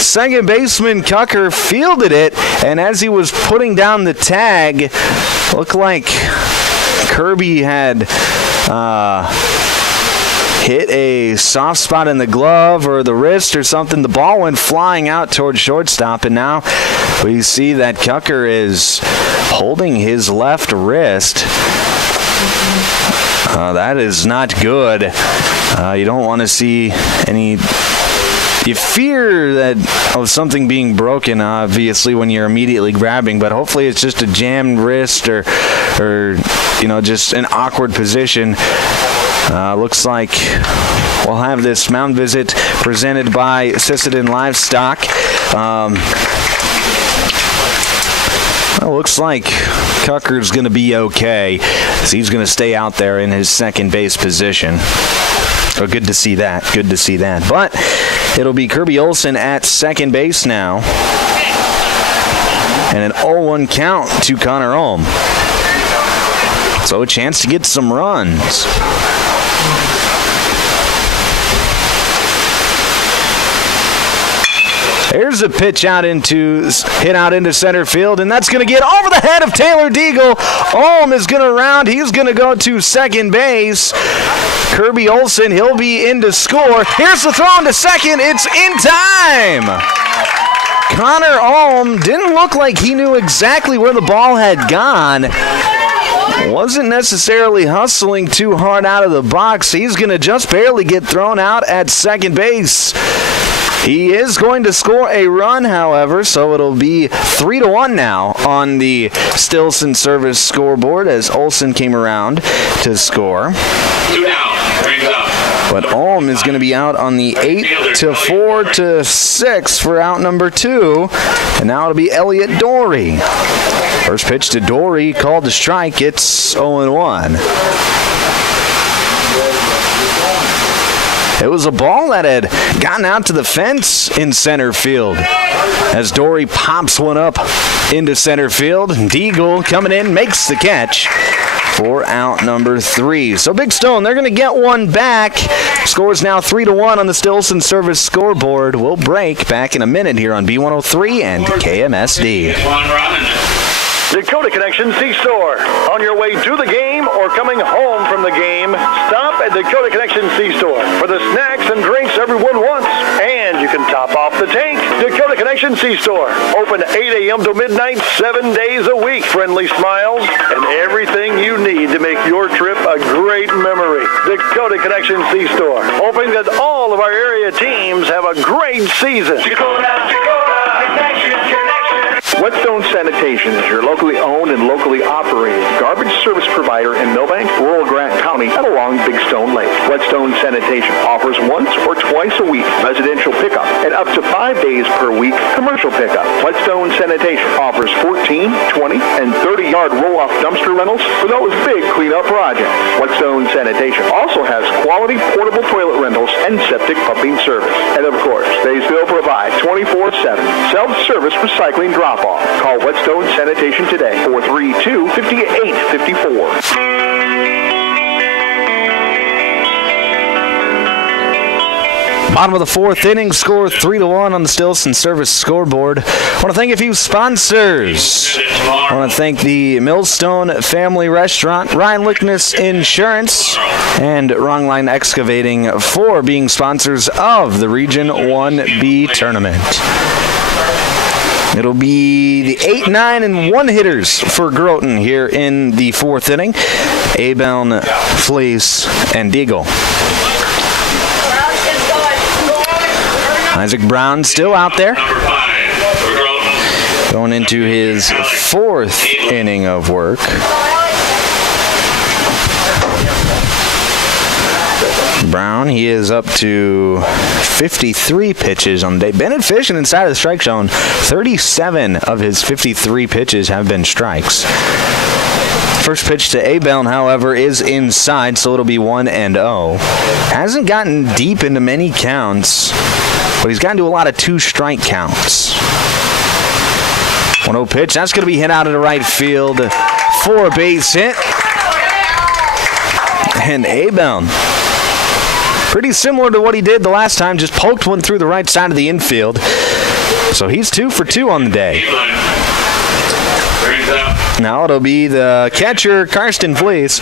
Second baseman Cucker fielded it, and as he was putting down the tag, looked like Kirby had hit a soft spot in the glove or the wrist or something. The ball went flying out towards shortstop, and now we see that Cucker is holding his left wrist. That is not good. You don't want to see any... You fear that of something being broken, obviously, when you're immediately grabbing, but hopefully it's just a jammed wrist or just an awkward position. Looks like we'll have this mound visit presented by Sisseton Livestock. Looks like Cucker's going to be okay, so he's going to stay out there in his second base position. So good to see that. Good to see that. But it'll be Kirby Olson at second base now. And an 0-1 count to Connor Ohm. So a chance to get some runs. There's a pitch hit out into center field, and that's going to get over the head of Taylor Deagle. Olm is going to round. He's going to go to second base. Kirby Olsen, he'll be in to score. Here's the throw into second. It's in time. Connor Olm didn't look like he knew exactly where the ball had gone. Wasn't necessarily hustling too hard out of the box. He's going to just barely get thrown out at second base. He is going to score a run, however, so it'll be 3-1 now on the Stilson service scoreboard as Olsen came around to score. 2 down, brings up. But Olm is going to be out on the 8-4-6 for out number 2. And now it'll be Elliott Dory. First pitch to Dory, called to strike. It's 0-1. It was a ball that had gotten out to the fence in center field. As Dory pops one up into center field, Deagle coming in, makes the catch for out number 3. So Big Stone, they're going to get one back. Score is now 3-1 on the Stilson service scoreboard. We'll break back in a minute here on B103 and KMSD. One run. Dakota Connection C-Store. On your way to the game or coming home from the game, stop at Dakota Connection C-Store for the snacks and drinks everyone wants. And you can top off the tank. Dakota Connection C-Store. Open 8 a.m. to midnight, 7 days a week. Friendly smiles and everything you need to make your trip a great memory. Dakota Connection C-Store. Hoping that all of our area teams have a great season. Dakota Connection. Whetstone Sanitation is your locally owned and locally operated garbage service provider in Millbank, rural Grant County, and along Big Stone Lake. Whetstone Sanitation offers once or twice a week residential pickup and up to 5 days per week commercial pickup. Whetstone Sanitation offers 14, 20, and 30-yard roll-off dumpster rentals for those big cleanup projects. Whetstone Sanitation also has quality portable toilet rentals and septic pumping service. And of course, they still provide 24/7 self-service recycling drop-off. Call Whetstone Sanitation today, 432-5854. Bottom of the 4th inning, score 3-1 on the Stilson service scoreboard. I want to thank a few sponsors. I want to thank the Millstone Family Restaurant, Ryan Lickness Insurance, and Wrong Line Excavating for being sponsors of the Region 1B tournament. It'll be the 8, 9, and 1 hitters for Groton here in the 4th inning. Abeln, Fleece, and Deagle. Isaac Brown still out there. Number 5 for Groton. Going into his 4th inning of work. Brown, he is up to 53 pitches on the day. Been efficient inside of the strike zone. 37 of his 53 pitches have been strikes. First pitch to Abeln, however, is inside, so it'll be 1-0. Hasn't gotten deep into many counts, but he's gotten to a lot of 2-strike counts. 1-0 pitch. That's going to be hit out of the right field for a base hit. And Abeln, pretty similar to what he did the last time, just poked one through the right side of the infield. So he's 2 for 2 on the day. Now it'll be the catcher, Karsten Fleece.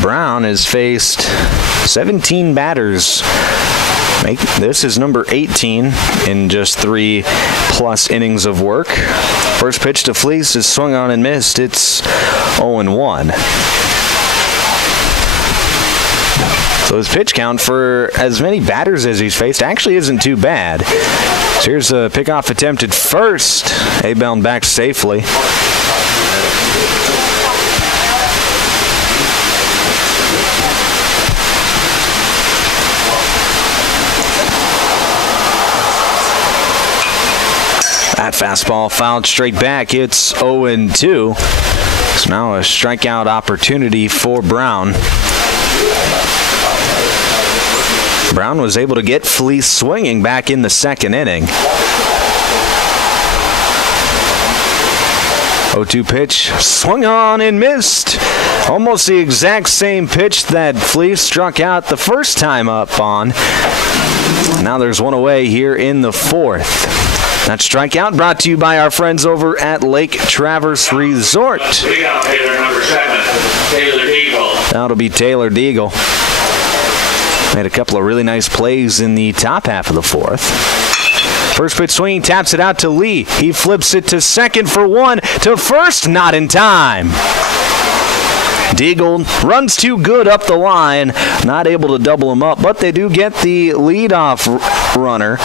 Brown has faced 17 batters. This is number 18 in just 3+ innings of work. First pitch to Fleece is swung on and missed. It's 0-1. So his pitch count for as many batters as he's faced actually isn't too bad. So here's a pickoff attempt at first. Abeln back safely. That fastball fouled straight back. It's 0-2. So now a strikeout opportunity for Brown. Brown was able to get Fleece swinging back in the 2nd inning. 0-2 pitch, swung on and missed. Almost the exact same pitch that Flea struck out the first time up on. Now there's one away here in the fourth. That strikeout brought to you by our friends over at Lake Traverse Resort. We got hitter number 7, Taylor Deagle. That'll be Taylor Deagle. Made a couple of really nice plays in the top half of the fourth. First pitch swinging, taps it out to Lee. He flips it to second for one, to first, not in time. Deagle runs too good up the line, not able to double him up, but they do get the leadoff runner,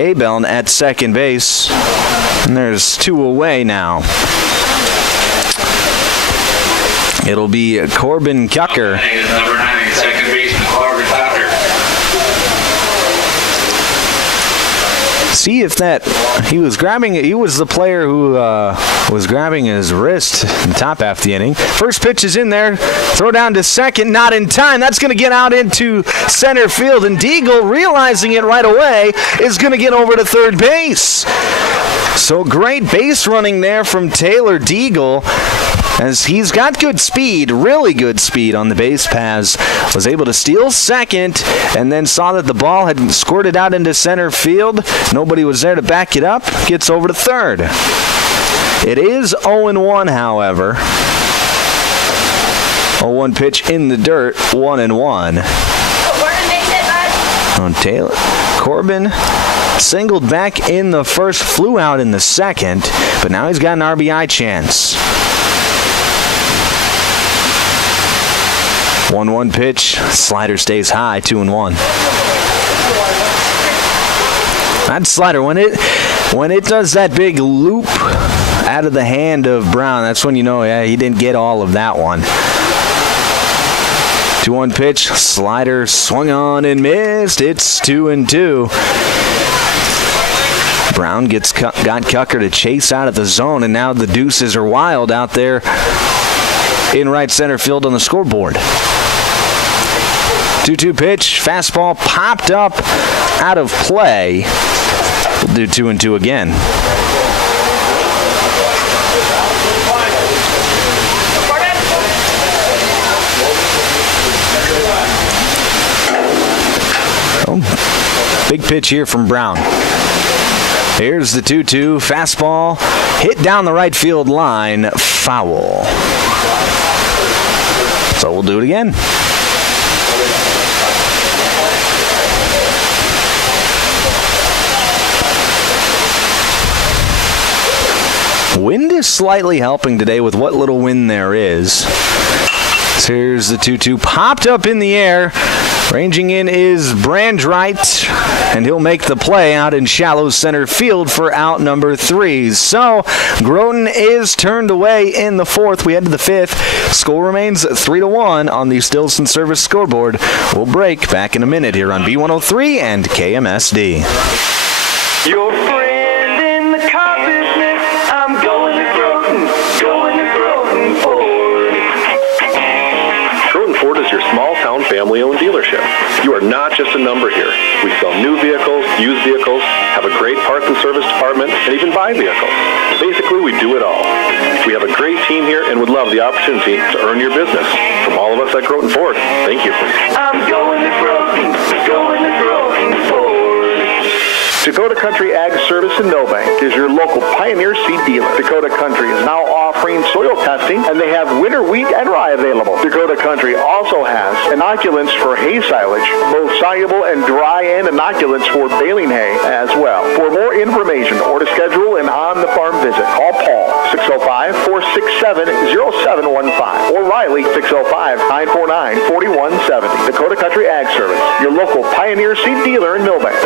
Abel, at second base. And there's 2 away now. It'll be Corbin Kucker. Number 9, second baseman Corbin Kucker. See if he was the player who was grabbing his wrist in the top half of the inning. First pitch is in there, throw down to second, not in time. That's going to get out into center field, and Deagle, realizing it right away, is going to get over to third base. So great base running there from Taylor Deagle, as he's got good speed, really good speed on the base paths. Was able to steal second and then saw that the ball had squirted out into center field. Nobody was there to back it up. Gets over to third. It is 0-1, however. 0-1 pitch in the dirt, 1-1. On Taylor. Corbin singled back in the first, flew out in the second, but now he's got an RBI chance. 1-1 pitch, slider stays high, 2-1. That slider, when it does that big loop out of the hand of Brown, that's when you know, yeah, he didn't get all of that one. 2-1 pitch, slider swung on and missed. It's 2-2. Brown got Kucker to chase out of the zone, and now the deuces are wild out there in right center field on the scoreboard. 2-2 pitch, fastball popped up out of play. We'll do 2-2 again. Oh, big pitch here from Brown. Here's the 2-2 fastball, hit down the right field line, foul. So we'll do it again. Wind is slightly helping today with what little wind there is. So here's the 2-2 popped up in the air. Ranging in is Brandreit, and he'll make the play out in shallow center field for out number 3. So Groton is turned away in the fourth. We head to the fifth. Score remains 3-1 on the Stilson Service scoreboard. We'll break back in a minute here on B103 and KMSD. Your friend in the car business, I'm going to Groton Ford. Groton Ford is your small-town family-owned dealership. You are not just a number here. We sell new vehicles, used vehicles, have a great parts and service department, and even buy vehicles. Basically, we do it all. We have a great team here and would love the opportunity to earn your business. From all of us at Groton Ford, thank you. I'm going to Groton Ford. Dakota Country Ag Service in Millbank is your local Pioneer seed dealer. Dakota Country is now offering soil testing, and they have winter wheat and rye available. Dakota Country also has inoculants for hay silage, both soluble and dry, and inoculants for baling hay as well. For more information or to schedule an on-the-farm visit, call Paul, 605-467-0715, or Riley, 605-949-4170. Dakota Country Ag Service, your local Pioneer seed dealer in Millbank.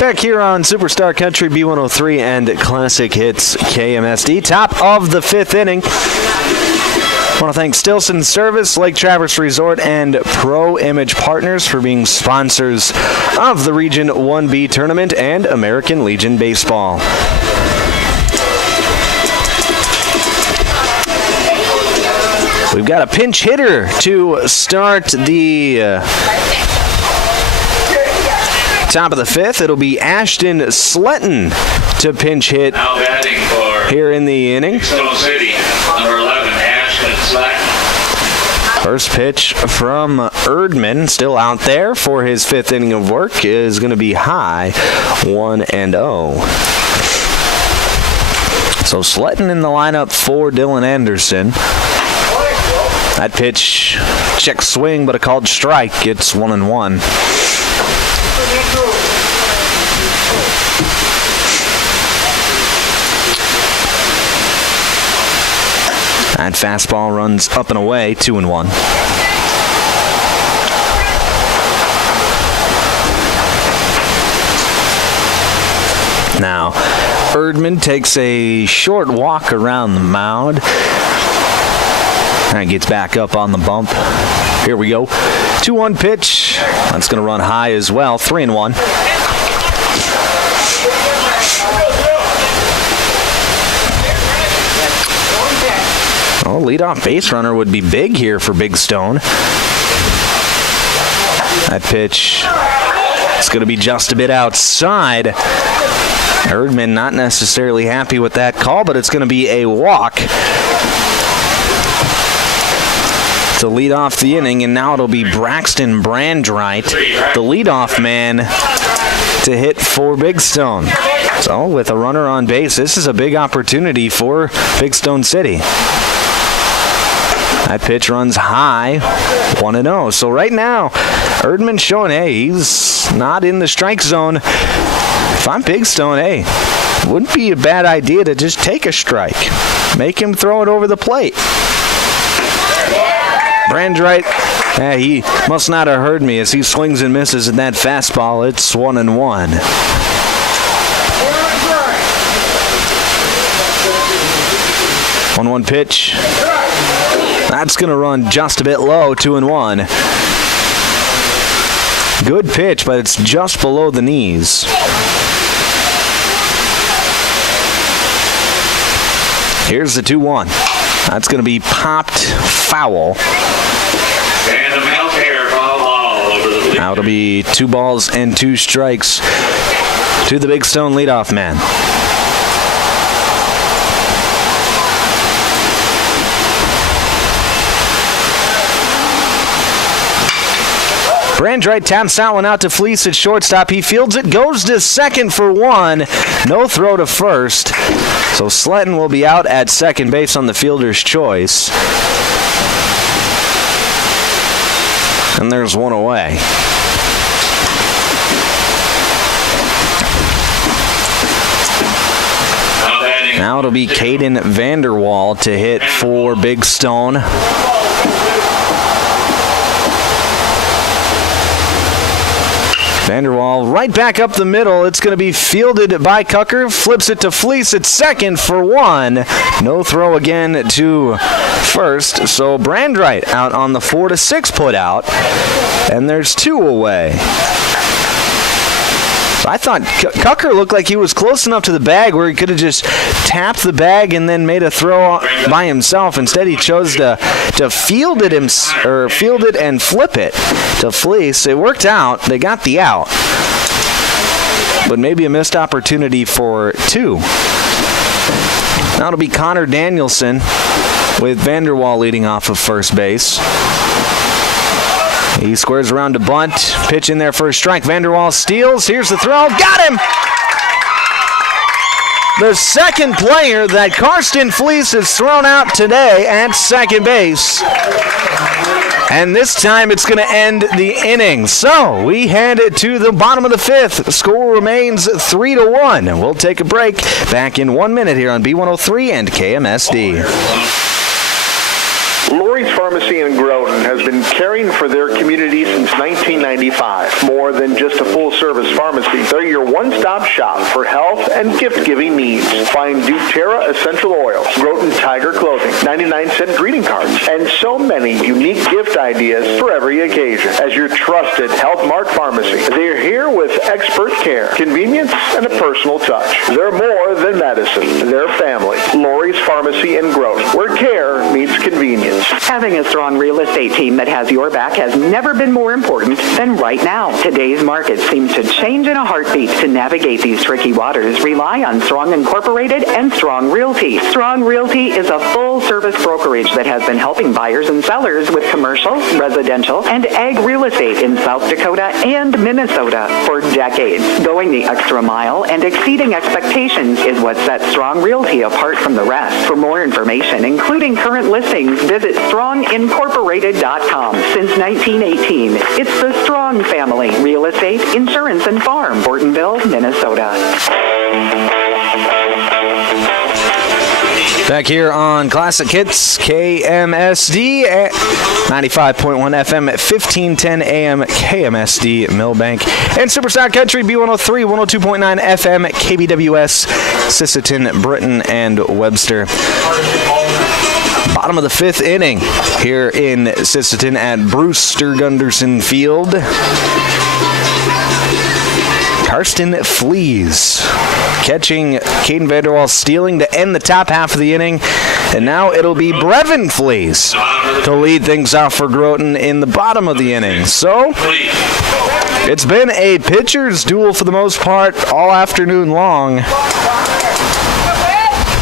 Back here on Superstar Country B103 and Classic Hits KMSD. Top of the fifth inning. I want to thank Stilson Service, Lake Traverse Resort, and Pro Image Partners for being sponsors of the Region 1B Tournament and American Legion Baseball. We've got a pinch hitter to start the Top of the fifth, it'll be Ashton Sletton to pinch hit Now batting for here in the inning. Stone City, number 11, Ashton Slack. First pitch from Erdman, still out there for his fifth inning of work, is going to be high, 1-0. So Sletton in the lineup for Dylan Anderson. That pitch, check swing, but a called strike. It's 1-1. That fastball runs up and away, 2-1. Now, Erdman takes a short walk around the mound. And gets back up on the bump. Here we go. 2-1 pitch. That's going to run high as well, 3-1. Oh, leadoff base runner would be big here for Big Stone. That pitch is going to be just a bit outside. Erdman not necessarily happy with that call, but it's going to be a walk to lead off the inning, and now it'll be Braxton Brandreit, the leadoff man, to hit for Big Stone. So with a runner on base, this is a big opportunity for Big Stone City. That pitch runs high, 1-0. So right now, Erdman's showing, hey, he's not in the strike zone. If I'm Big Stone, hey, wouldn't be a bad idea to just take a strike. Make him throw it over the plate. Brandreit, he must not have heard me as he swings and misses at that fastball. It's 1-1. One pitch. That's going to run just a bit low, 2-1. Good pitch, but it's just below the knees. Here's the 2-1. That's going to be popped foul. And a mouth hair foul all over the bleachers. Now it'll be 2 balls and 2 strikes to the Big Stone leadoff man. Brandreit taps that one out to Fleece at shortstop. He fields it, goes to second for 1. No throw to first. So Sletton will be out at second base on the fielder's choice. And there's 1 away. Now it'll be Caden Vanderwall to hit for Big Stone. Vanderwall right back up the middle. It's going to be fielded by Cucker. Flips it to Fleece at second for 1. No throw again to first. So Brandreit out on the 4-6 put out. And there's 2 away. I thought Cucker looked like he was close enough to the bag where he could have just tapped the bag and then made a throw by himself. Instead, he chose to field it and flip it to Fleece. It worked out. They got the out. But maybe a missed opportunity for 2. Now it'll be Connor Danielson with Vanderwall leading off of first base. He squares around to bunt. Pitch in there for a strike. Vanderwall steals. Here's the throw. Got him! The second player that Karsten Fleece has thrown out today at second base. And this time it's going to end the inning. So we head to the bottom of the 5th. The score remains 3-1. And we'll take a break. Back in 1 minute here on B103 and KMSD. Lori's Pharmacy in Groton has been caring for their community since 1995. More than just a full-service pharmacy, they're your one-stop shop for health and gift-giving needs. Find doTERRA essential oils, Groton Tiger clothing, 99-cent greeting cards, and so many unique gift ideas for every occasion. As your trusted Health Mart pharmacy, they're here with expert care, convenience, and a personal touch. They're more than medicine. They're family. Lori's Pharmacy in Groton, where care meets convenience. Having a strong real estate team team that has your back has never been more important than right now. Today's market seems to change in a heartbeat. To navigate these tricky waters, rely on Strong Incorporated and Strong Realty. Strong Realty is a full-service brokerage that has been helping buyers and sellers with commercial, residential, and ag real estate in South Dakota and Minnesota for decades. Going the extra mile and exceeding expectations is what sets Strong Realty apart from the rest. For more information, including current listings, visit strongincorporated.com. Since 1918, it's the Strong family. Real estate, insurance, and farm. Bortonville, Minnesota. Back here on Classic Hits, KMSD, 95.1 FM at 1510 AM, KMSD Millbank, and Superstar Country, B103, 102.9 FM at KBWS, Sisseton, Britton, and Webster. Bottom of the fifth inning here in Sisseton at Brewster Gunderson Field. Karsten Flees catching Caden Vanderwall, stealing to end the top half of the inning. And now it'll be Brevin Flees to lead things off for Groton in the bottom of the inning. So it's been a pitcher's duel for the most part all afternoon long.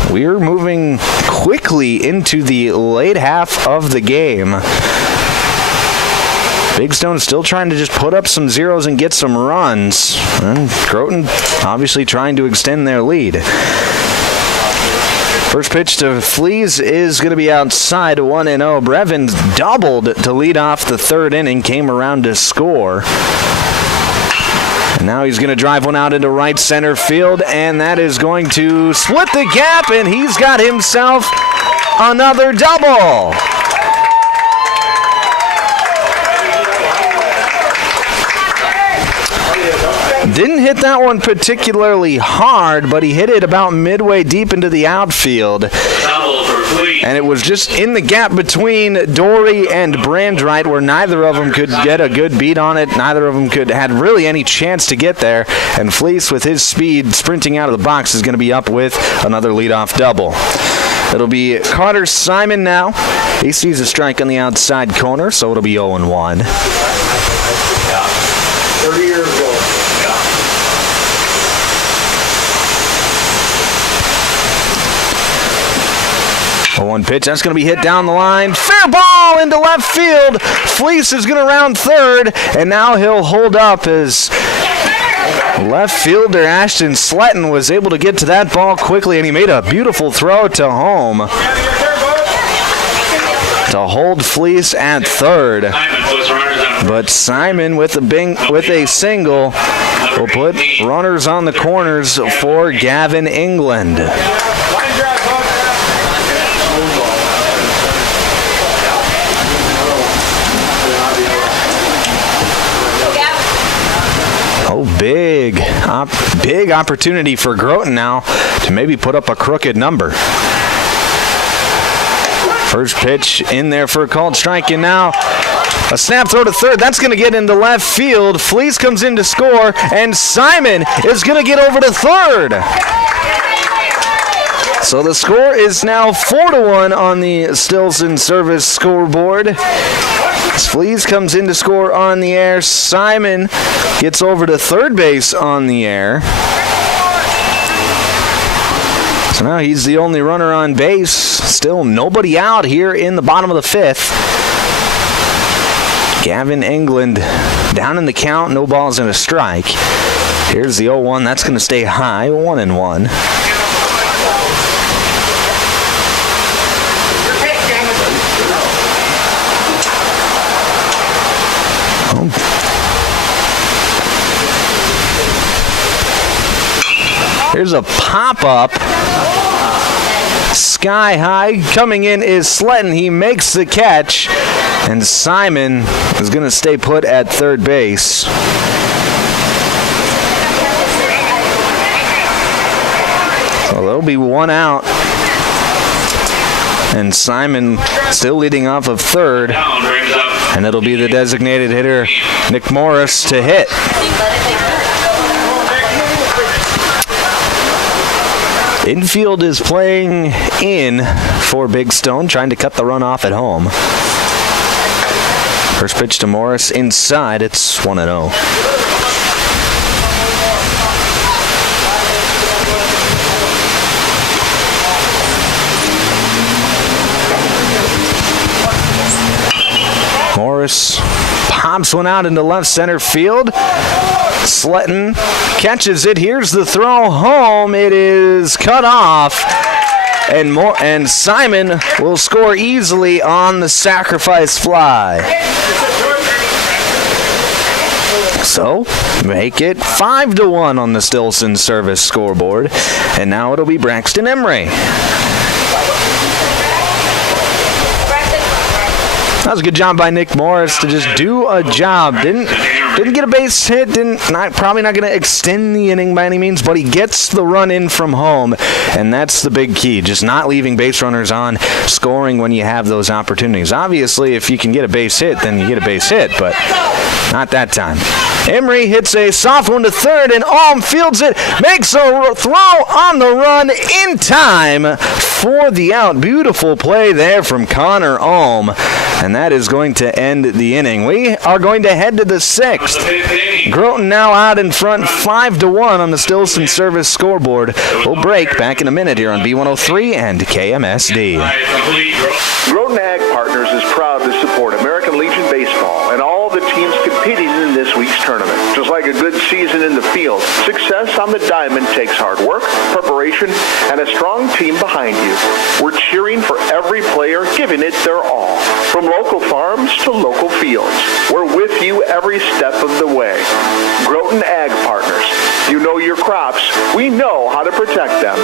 We're moving quickly into the late half of the game. Big Stone still trying to just put up some zeros and get some runs. And Groton obviously trying to extend their lead. First pitch to Flees is going to be outside, 1-0. Brevin doubled to lead off the third inning, came around to score. And now he's going to drive one out into right center field, and that is going to split the gap, and he's got himself another double. Didn't hit that one particularly hard, but he hit it about midway deep into the outfield. And it was just in the gap between Dory and Brandreit where neither of them could get a good beat on it. Neither of them had really any chance to get there. And Fleece, with his speed sprinting out of the box, is going to be up with another leadoff double. It'll be Carter Simon now. He sees a strike on the outside corner, so it'll be 0-1. 30 years old. 0-1 pitch. That's going to be hit down the line. Fair ball into left field. Fleece is going to round third, and now he'll hold up as left fielder Ashton Sletton was able to get to that ball quickly, and he made a beautiful throw to home to hold Fleece at third. But Simon with a single will put runners on the corners for Gavin England. Oh, big opportunity for Groton now to maybe put up a crooked number. First pitch in there for a called strike, and now a snap throw to third. That's going to get into left field. Fleece comes in to score, and Simon is going to get over to third. So the score is now 4-1 on the Stilson Service scoreboard. Fleece comes in to score on the air. Simon gets over to third base on the air. So now he's the only runner on base. Still nobody out here in the bottom of the fifth. Gavin England down in the count, no balls and a strike. Here's the 0-1. That's going to stay high, 1-1. Here's a pop-up. Sky high. Coming in is Sletton. He makes the catch. And Simon is going to stay put at third base. So there'll be one out. And Simon still leading off of third. And it'll be the designated hitter, Nick Morris, to hit. Infield is playing in for Big Stone, trying to cut the run off at home. First pitch to Morris inside. It's 1-0. Morris pops one out into left center field. Sisseton catches it. Here's the throw home. It is cut off. And Simon will score easily on the sacrifice fly. So, make it 5-1 on the Stilson service scoreboard. And now it'll be Braxton Emery. That was a good job by Nick Morris to just do a job. Didn't get a base hit. Probably not going to extend the inning by any means, but he gets the run in from home, and that's the big key. Just not leaving base runners on, scoring when you have those opportunities. Obviously, if you can get a base hit, then you get a base hit, but not that time. Emery hits a soft one to third, and Alm fields it, makes a throw on the run in time for the out. Beautiful play there from Connor Alm, and that is going to end the inning. We are going to head to the sixth. Groton now out in front 5-1 on the Stilson service scoreboard. We'll break back in a minute here on B103 and KMSD. Groton Ag Partners is proud to support American Legion Baseball and all the teams competing in this week's tournament. Just like a good season in the field, success on the diamond takes hard work, preparation, and a strong team behind you. We're cheering for every player, giving it their all. From local farms to local fields, we're with you every step of the way. Groton Ag Partners. You know your crops. We know how to protect them.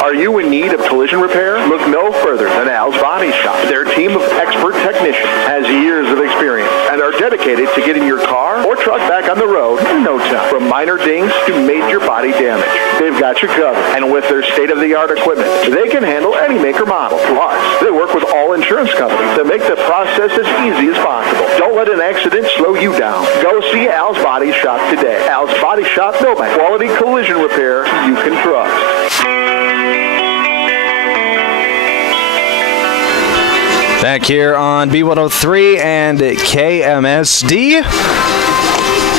Are you in need of collision repair? Look no further than Al's Body Shop. Their team of expert technicians has years of experience and are dedicated to getting your car or truck back on the road in no time. From minor dings to major body damage, they've got you covered. And with their state-of-the-art equipment, they can handle any make or model. Plus, they work with all insurance companies to make the process as easy as possible. Don't let an accident slow you down. Go see Al's Body Shop today. Al's Body Shop, Millbank. Quality collision repair you can trust. Back here on B103 and KMSD.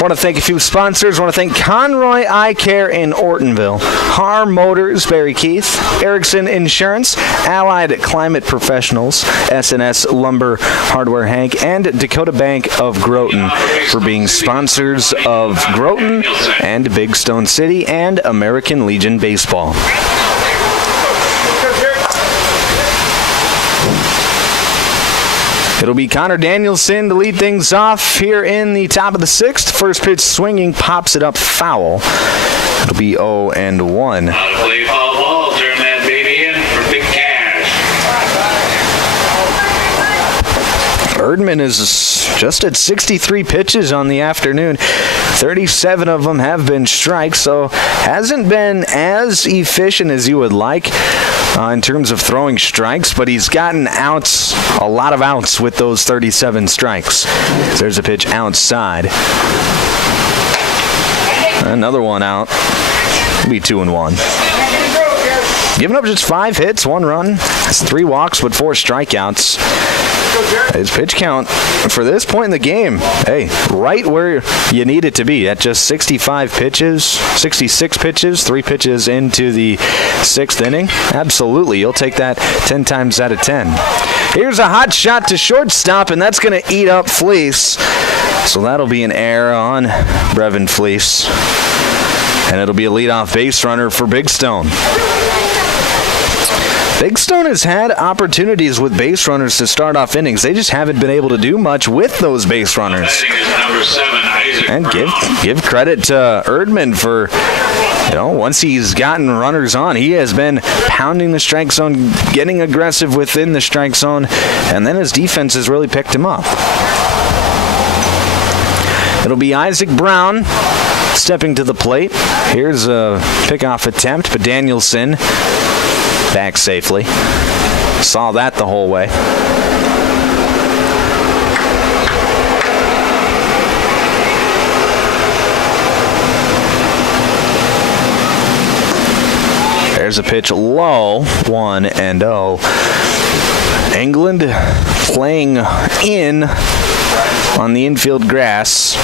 Want to thank a few sponsors. Want to thank Conroy Eye Care in Ortonville, Har Motors, Barry Keith, Erickson Insurance, Allied Climate Professionals, SNS Lumber Hardware Hank, and Dakota Bank of Groton for being sponsors of Groton and Big Stone City and American Legion Baseball. It'll be Connor Danielson to lead things off here in the top of the sixth. First pitch swinging, pops it up foul. It'll be 0-1. Play foul ball, turn that baby in for big cash. Erdman is just at 63 pitches on the afternoon. 37 of them have been strikes, so hasn't been as efficient as you would like in terms of throwing strikes, but he's gotten outs, a lot of outs with those 37 strikes. There's a pitch outside. Another one out. It'll be 2-1. Giving up just 5 hits, 1 run. It's 3 walks with 4 strikeouts. His pitch count for this point in the game, hey, right where you need it to be at just 65 pitches, 66 pitches, 3 pitches into the 6th inning. Absolutely, you'll take that 10 times out of 10. Here's a hot shot to shortstop, and that's going to eat up Fleece. So that'll be an error on Brevin Fleece. And it'll be a leadoff base runner for Big Stone. Big Stone has had opportunities with base runners to start off innings. They just haven't been able to do much with those base runners. And give credit to Erdman for, once he's gotten runners on, he has been pounding the strike zone, getting aggressive within the strike zone, and then his defense has really picked him up. It'll be Isaac Brown stepping to the plate. Here's a pickoff attempt, but Danielson back safely. Saw that the whole way. There's a pitch low, 1-0. England playing in on the infield grass.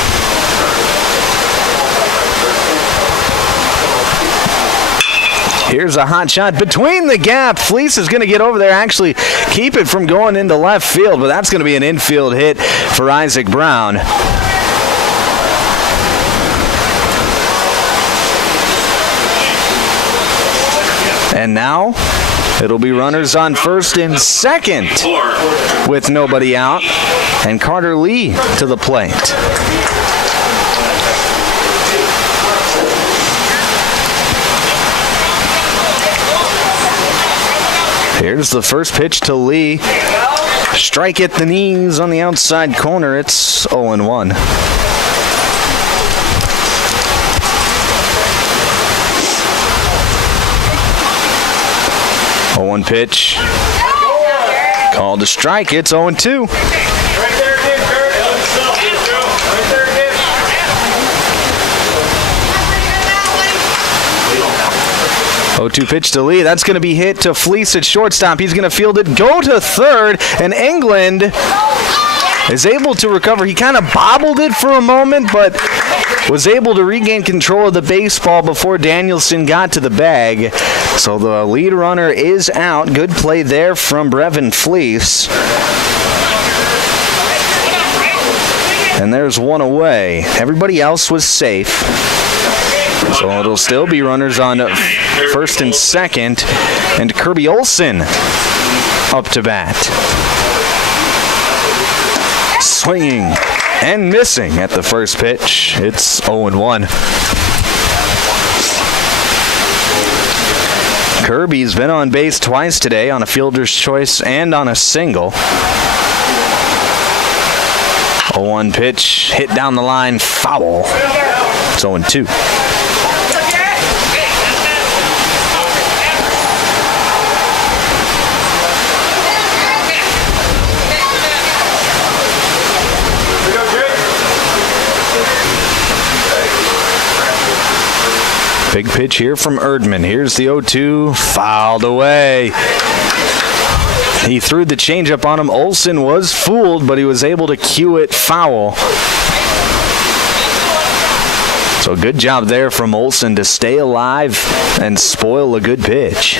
Here's a hot shot between the gap. Fleece is going to get over there, actually keep it from going into left field, but that's going to be an infield hit for Isaac Brown. And now it'll be runners on first and second with nobody out, and Carter Lee to the plate. Here's the first pitch to Lee. Strike at the knees on the outside corner. It's 0-1. 0-1 pitch. Called a strike. It's 0-2. 0-2 pitch to Lee. That's going to be hit to Fleece at shortstop. He's going to field it, go to third, and England is able to recover. He kind of bobbled it for a moment, but was able to regain control of the baseball before Danielson got to the bag. So the lead runner is out. Good play there from Brevin Fleece. And there's one away. Everybody else was safe. So it'll still be runners on first and second, and Kirby Olsen up to bat. Swinging and missing at the first pitch. It's 0-1. Kirby's been on base twice today on a fielder's choice and on a single. 0-1 pitch, hit down the line, foul. It's 0-2. Big pitch here from Erdman. Here's the 0-2, fouled away. He threw the changeup on him. Olsen was fooled, but he was able to cue it foul. So good job there from Olsen to stay alive and spoil a good pitch.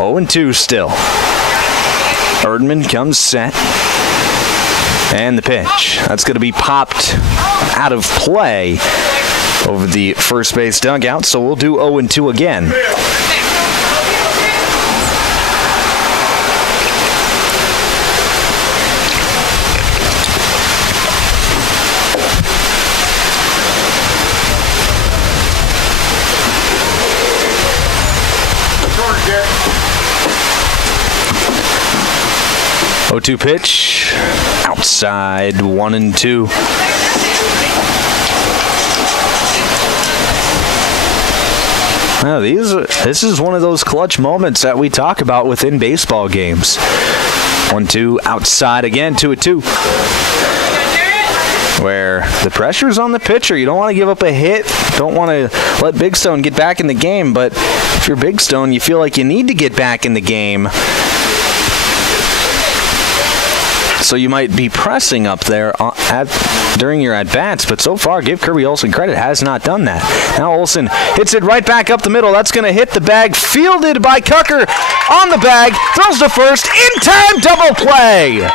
Oh, 0-2 still. Erdman comes set. And the pitch. That's going to be popped out of play over the first base dugout, so we'll do 0-2 again. Oh, 0-2 pitch, outside, 1-2. Now this is one of those clutch moments that we talk about within baseball games. 1-2, outside again, 2-2. Where the pressure's on the pitcher. You don't want to give up a hit. Don't want to let Big Stone get back in the game. But if you're Big Stone, you feel like you need to get back in the game. So you might be pressing up there during your at-bats, but so far, give Kirby Olsen credit, has not done that. Now Olsen hits it right back up the middle. That's going to hit the bag. Fielded by Cucker on the bag. Throws to first. In time, double play.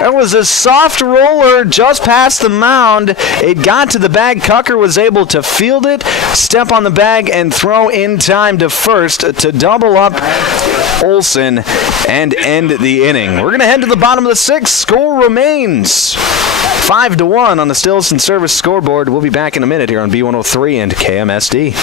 That was a soft roller just past the mound. It got to the bag. Cucker was able to field it, step on the bag, and throw in time to first to double up Olsen and end the inning. We're going to head to the bottom of the sixth. Score remains 5-1 on the Stilson Service scoreboard. We'll be back in a minute here on B103 and KMSD.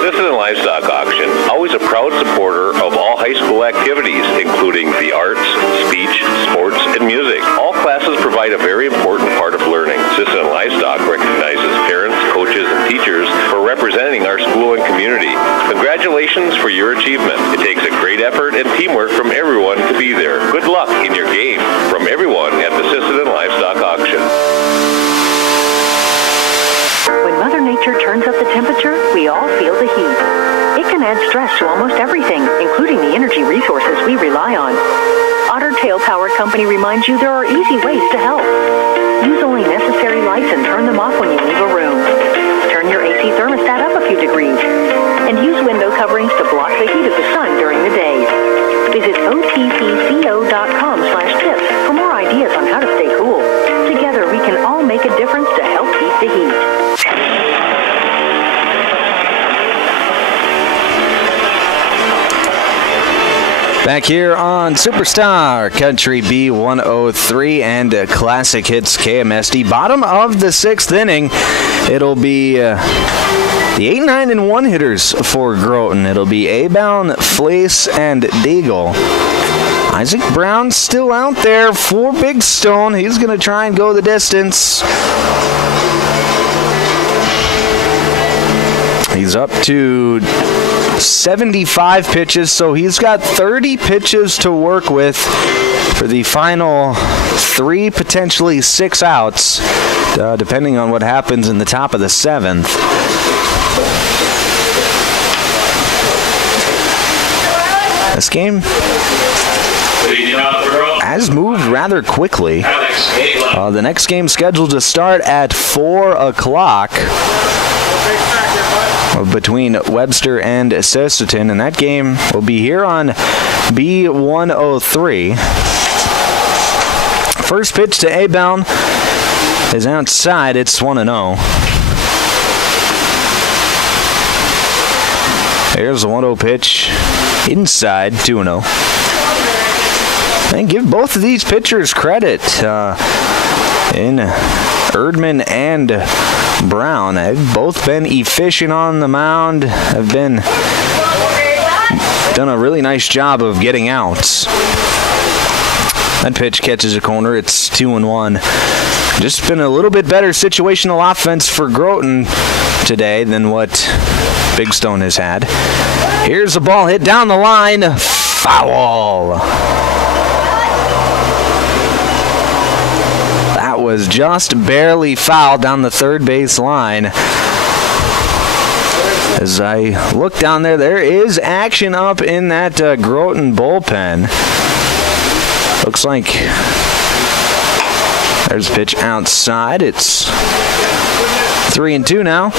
Sisseton Livestock Auction, always a proud supporter of all high school activities, including the arts, speech, sports, and music. All classes provide a very important part of learning. Sisseton Livestock recognizes parents, coaches, and teachers for representing our school and community. Congratulations for your achievement. It takes a great effort and teamwork from everyone to be there. Good luck in your game from everyone at the Sisseton Livestock Auction. When Mother Nature turns up the temperature, we all feel the heat. It can add stress to almost everything, including the energy resources we rely on. Otter Tail Power Company reminds you there are easy ways to help. Use only necessary lights and turn them off when you leave a room. Turn your AC thermostat up a few degrees. And use window coverings to block the heat of the sun during the day. Visit otpco.com/tips for more ideas on how to stay cool. Together we can all make a difference to help keep the heat. Back here on Superstar Country B103 and Classic Hits KMSD. Bottom of the 6th inning. It'll be the 8, 9, and 1 hitters for Groton. It'll be A-Bound, Fleece, and Deagle. Isaac Brown still out there for Big Stone. He's going to try and go the distance. He's up to 75 pitches, so he's got 30 pitches to work with for the final 3, potentially 6 outs, depending on what happens in the top of the 7th. This game has moved rather quickly. The next game scheduled to start at 4 o'clock. Between Webster and Sisseton, and that game will be here on B103. First pitch to A-Bound is outside. It's 1-0. Here's the 1-0 pitch inside, 2-0. And give both of these pitchers credit in Erdman and Brown. They've both been efficient on the mound, have done a really nice job of getting outs. That pitch catches a corner. It's 2-1. Just been a little bit better situational offense for Groton today than what Big Stone has had. Here's the ball hit down the line. Foul. Was just barely fouled down the third base line. As I look down there, there is action up in that Groton bullpen. Looks like there's a pitch outside. It's 3-2 now.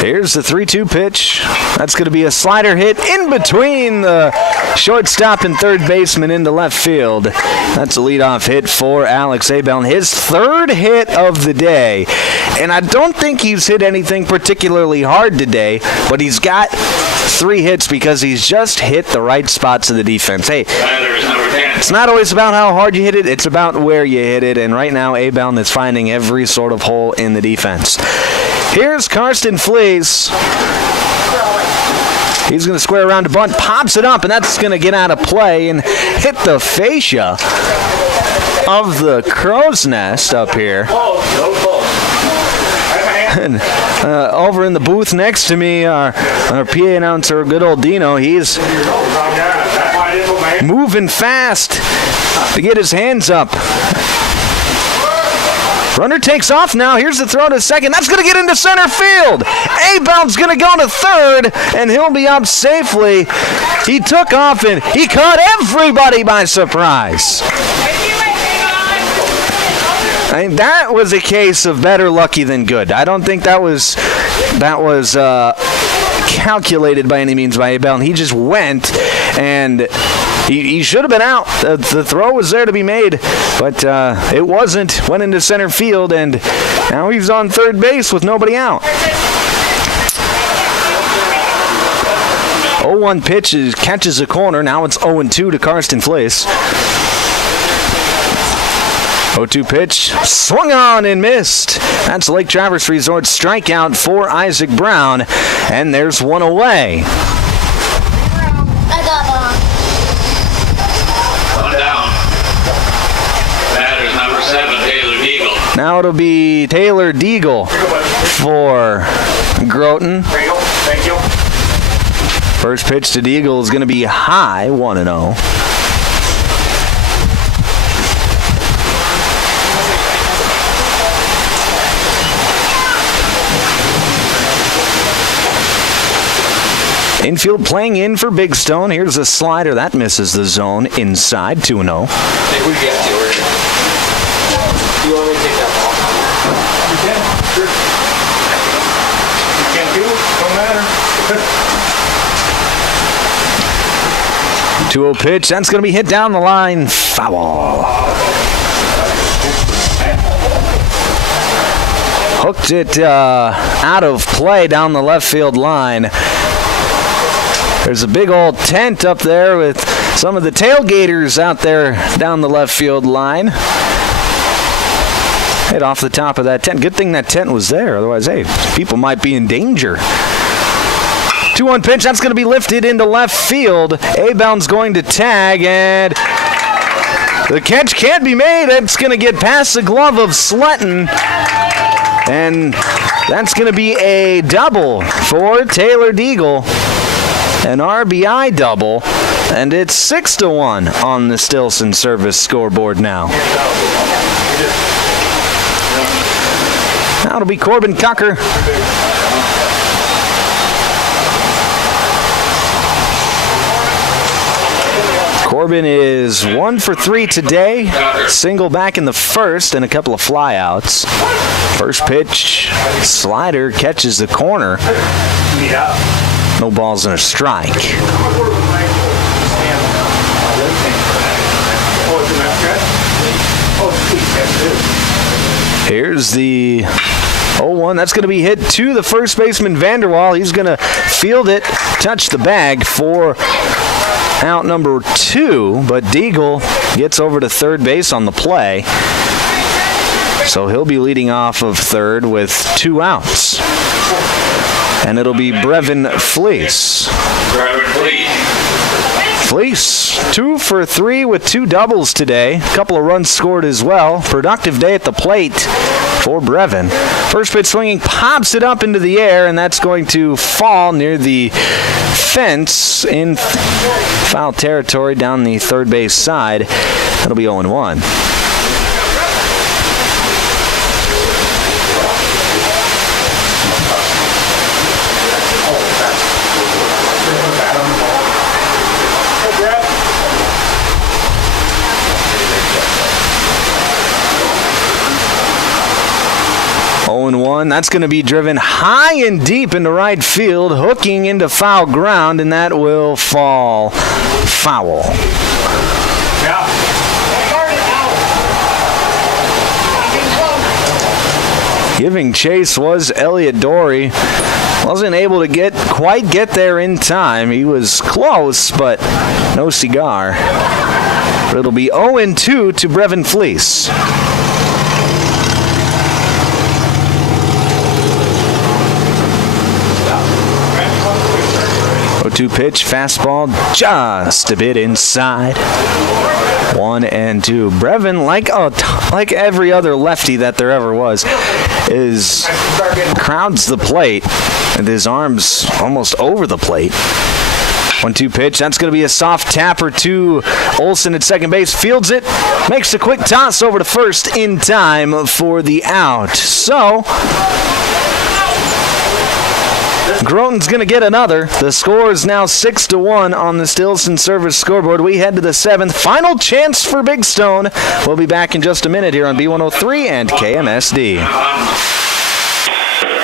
Here's the 3-2 pitch. That's going to be a slider hit in between the shortstop and third baseman into left field. That's a leadoff hit for Alex A-Bound, his 3rd hit of the day. And I don't think he's hit anything particularly hard today, but he's got 3 hits because he's just hit the right spots of the defense. Hey, it's not always about how hard you hit it, it's about where you hit it. And right now, A-Bound is finding every sort of hole in the defense. Here's Karsten Fleece. He's going to square around to bunt, pops it up, and that's going to get out of play and hit the fascia of the crow's nest up here. And, over in the booth next to me, our PA announcer, good old Dino, he's moving fast to get his hands up. Runner takes off now. Here's the throw to second. That's going to get into center field. A-Bound's going to go to third, and he'll be up safely. He took off, and he caught everybody by surprise. I mean, that was a case of better lucky than good. I don't think that was calculated by any means by A-Bound. He just went, and he should have been out. The throw was there to be made, but it wasn't. Went into center field, and now he's on third base with nobody out. 0-1 pitch catches a corner. Now it's 0-2 to Karsten Fleece. 0-2 pitch, swung on and missed. That's Lake Traverse Resort's strikeout for Isaac Brown, and there's one away. Now it'll be Taylor Deagle for Groton. There you go. Thank you. First pitch to Deagle is going to be high, 1-0. Infield playing in for Big Stone. Here's a slider. That misses the zone inside, 2-0. Hey, who do you get to? Do you want me to take that ball? You can. Sure. You can't do it. Don't matter. 2-0 pitch. That's going to be hit down the line. Foul. Hooked it out of play down the left field line. There's a big old tent up there with some of the tailgaters out there down the left field line. Hit off the top of that tent. Good thing that tent was there. Otherwise, hey, people might be in danger. 2-1 pitch. That's going to be lifted into left field. A-Bound's going to tag, and the catch can't be made. It's going to get past the glove of Sisseton. And that's going to be a double for Taylor Deagle. An RBI double, and it's 6-1 on the Sisseton service scoreboard now. That'll be Corbin Cucker. Corbin is 1 for 3 today. Single back in the first and a couple of flyouts. First pitch, slider catches the corner. No balls and a strike. Here's the 0-1. That's going to be hit to the first baseman Vanderwall. He's going to field it, touch the bag for out number 2, but Deagle gets over to third base on the play. So he'll be leading off of third with 2 outs. And it'll be Brevin Fleece. Fleece, 2 for 3 with 2 doubles today. A couple of runs scored as well. Productive day at the plate for Brevin. First pitch swinging, pops it up into the air, and that's going to fall near the fence in foul territory down the third base side. That'll be 0-1. That's going to be driven high and deep into right field, hooking into foul ground, and that will fall foul. Giving chase was Elliot Dory. Wasn't able to quite get there in time. He was close, but no cigar. But it'll be 0-2 to Brevin Fleece. 0-2 pitch, fastball just a bit inside. 1-2. Brevin, like every other lefty that there ever was, crowds the plate with his arms almost over the plate. 1-2 pitch. That's going to be a soft tapper to Olson at second base. Fields it, makes a quick toss over to first in time for the out. So Groton's going to get another. The score is now 6-1 on the Sisseton service scoreboard. We head to the 7th. Final chance for Big Stone. We'll be back in just a minute here on B103 and KMSD.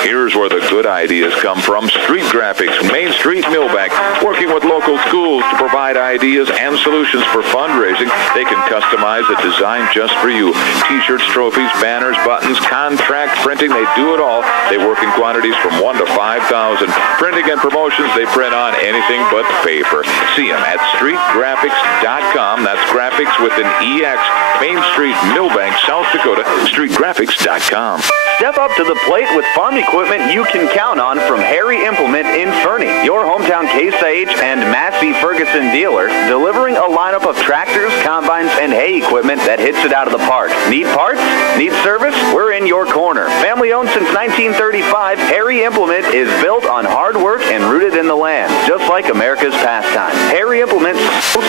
Here's where the good ideas come from. Street Graphics, Main Street, Millbank, working with local schools to provide ideas and solutions for fundraising. They can customize a design just for you. T-shirts, trophies, banners, buttons, contract printing, they do it all. They work in quantities from 1 to 5,000. Printing and promotions, they print on anything but paper. See them at streetgraphics.com. That's graphics with an EX. Main Street, Millbank, South Dakota, streetgraphics.com. Step up to the plate with farm equipment you can count on from Harry Implement in Fernie, your hometown Case IH and Massey Ferguson dealer, delivering a lineup of tractors, combines, and hay equipment that hits it out of the park. Need parts? Need service? We're in your corner. Family owned since 1935, Harry Implement is built on hard work and rooted in the land, just like America's pastime. Harry Implement's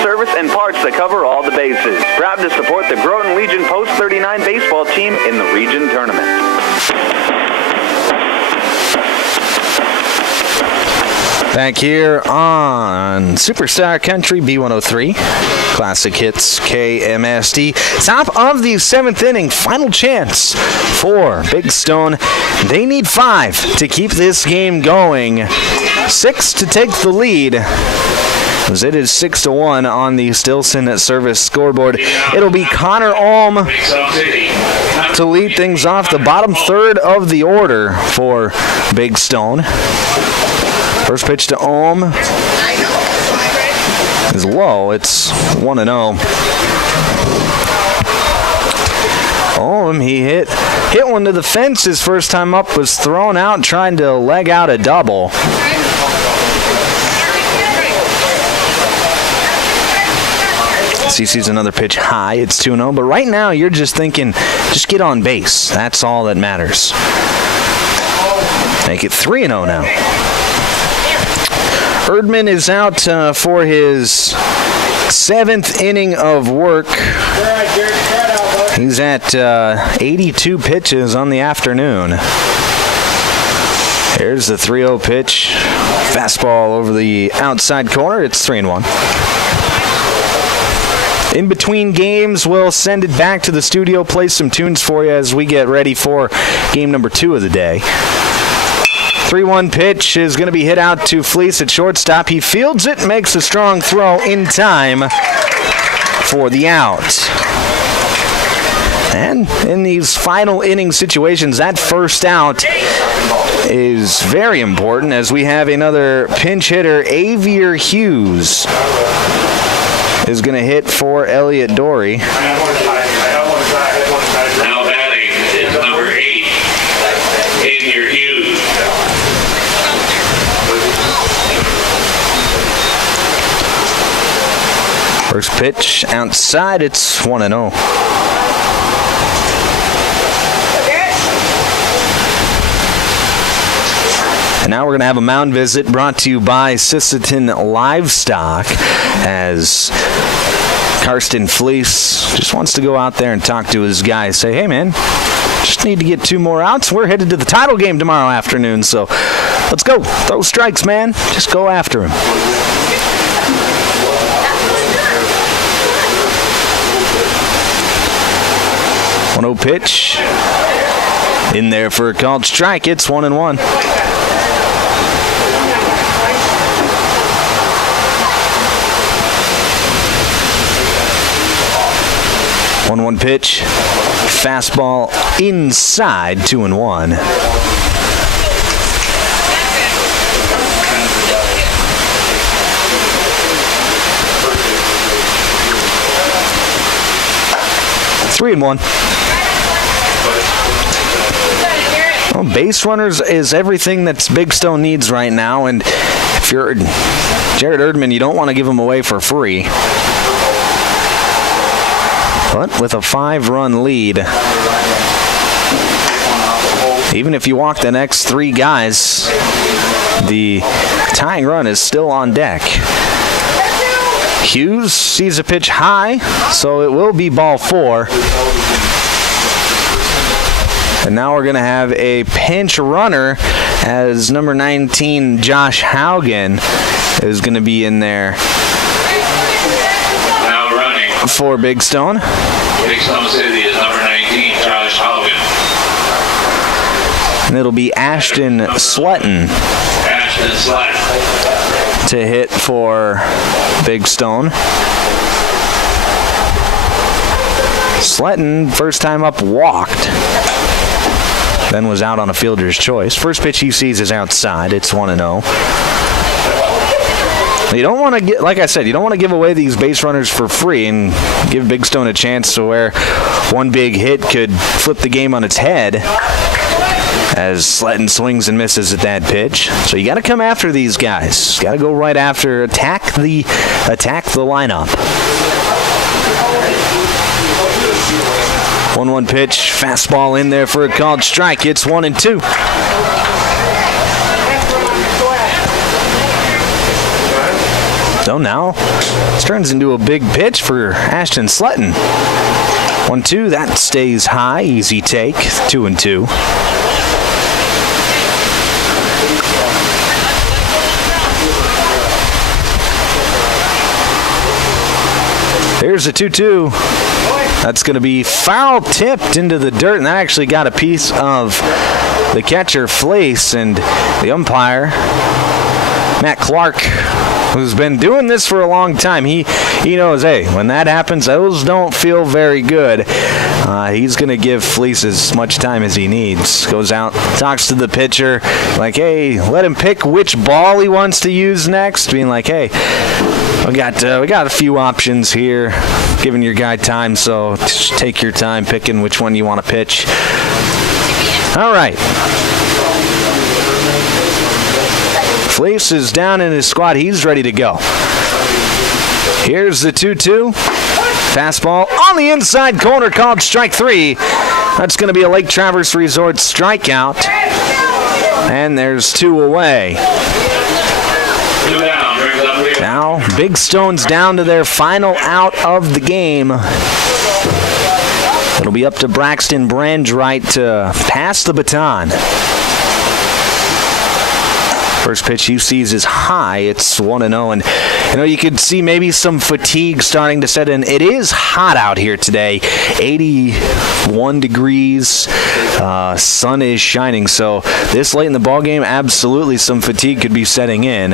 service and parts that cover all the bases. Proud to support the Groton Legion Post 39 baseball team in the region tournament. Back here on Superstar Country B103, Classic Hits KMSD. Top of the 7th inning, final chance for Big Stone. They need 5 to keep this game going. 6 to take the lead, as it is 6-1 on the Stilson service scoreboard. It'll be Connor Alm to lead things off, the bottom third of the order for Big Stone. First pitch to Ohm is low. It's 1-0. Ohm, he hit one to the fence his first time up, was thrown out trying to leg out a double. CC's another pitch high. It's 2-0. But right now you're just thinking, just get on base. That's all that matters. Make it 3-0 now. Erdman is out for his 7th inning of work. He's at 82 pitches on the afternoon. Here's the 3-0 pitch. Fastball over the outside corner. It's 3-1. In between games, we'll send it back to the studio, play some tunes for you as we get ready for game number 2 of the day. 3-1 pitch is going to be hit out to Fleece at shortstop. He fields it, makes a strong throw in time for the out. And in these final inning situations, that first out is very important as we have another pinch hitter, Avier Hughes, is going to hit for Elliot Dory. Now batting is number 8, Avier Hughes. First pitch outside, it's 1-0. And now we're going to have a mound visit brought to you by Sisseton Livestock, as Karsten Fleece just wants to go out there and talk to his guys. Say, hey, man, just need to get 2 more outs. We're headed to the title game tomorrow afternoon, so let's go. Throw strikes, man. Just go after him. 1-0 pitch. In there for a called strike. It's 1-1. One pitch, fastball inside, 2-1. Three and 1. Well, base runners is everything that Big Stone needs right now, and if you're Jared Erdman, you don't want to give him away for free. But with a 5-run lead, even if you walk the next 3 guys, the tying run is still on deck. Hughes sees a pitch high, so it will be ball 4. And now we're going to have a pinch runner as number 19, Josh Haugen, is going to be in there Now running for Big Stone. Big Stone City is number 19, Josh Hogan. And it'll be Ashton Sletton to hit for Big Stone. Sletton, first time up, walked. Then was out on a fielder's choice. First pitch he sees is outside. It's 1-0. You don't want to get, like I said, you don't want to give away these base runners for free and give Big Stone a chance to where one big hit could flip the game on its head. as Sisseton swings and misses at that pitch. So you got to come after these guys. Got to go right after, attack the lineup. 1-1 pitch, fastball in there for a called strike. It's 1-2. So now this turns into a big pitch for Ashton Sisseton. 1-2, that stays high, easy take, 2-2. Here's a 2-2. That's going to be foul tipped into the dirt, and that actually got a piece of the catcher, Fleece, and the umpire, Matt Clark, who's been doing this for a long time. He knows, hey, when that happens, those don't feel very good. He's going to give Fleece as much time as he needs. Goes out, talks to the pitcher, like, hey, let him pick which ball he wants to use next, being like, hey, we got a few options here, giving your guy time, so just take your time picking which one you want to pitch. All right. Fleece is down in his squad. He's ready to go. Here's the 2-2. Fastball on the inside corner, called strike 3. That's going to be a Lake Traverse Resort strikeout. And there's 2 away. Now, Big Stone's down to their final out of the game. It'll be up to Braxton Brandreit to pass the baton. First pitch he sees is high. It's 1-0. And, you could see maybe some fatigue starting to set in. It is hot out here today. 81 degrees. Sun is shining. So this late in the ballgame, absolutely some fatigue could be setting in.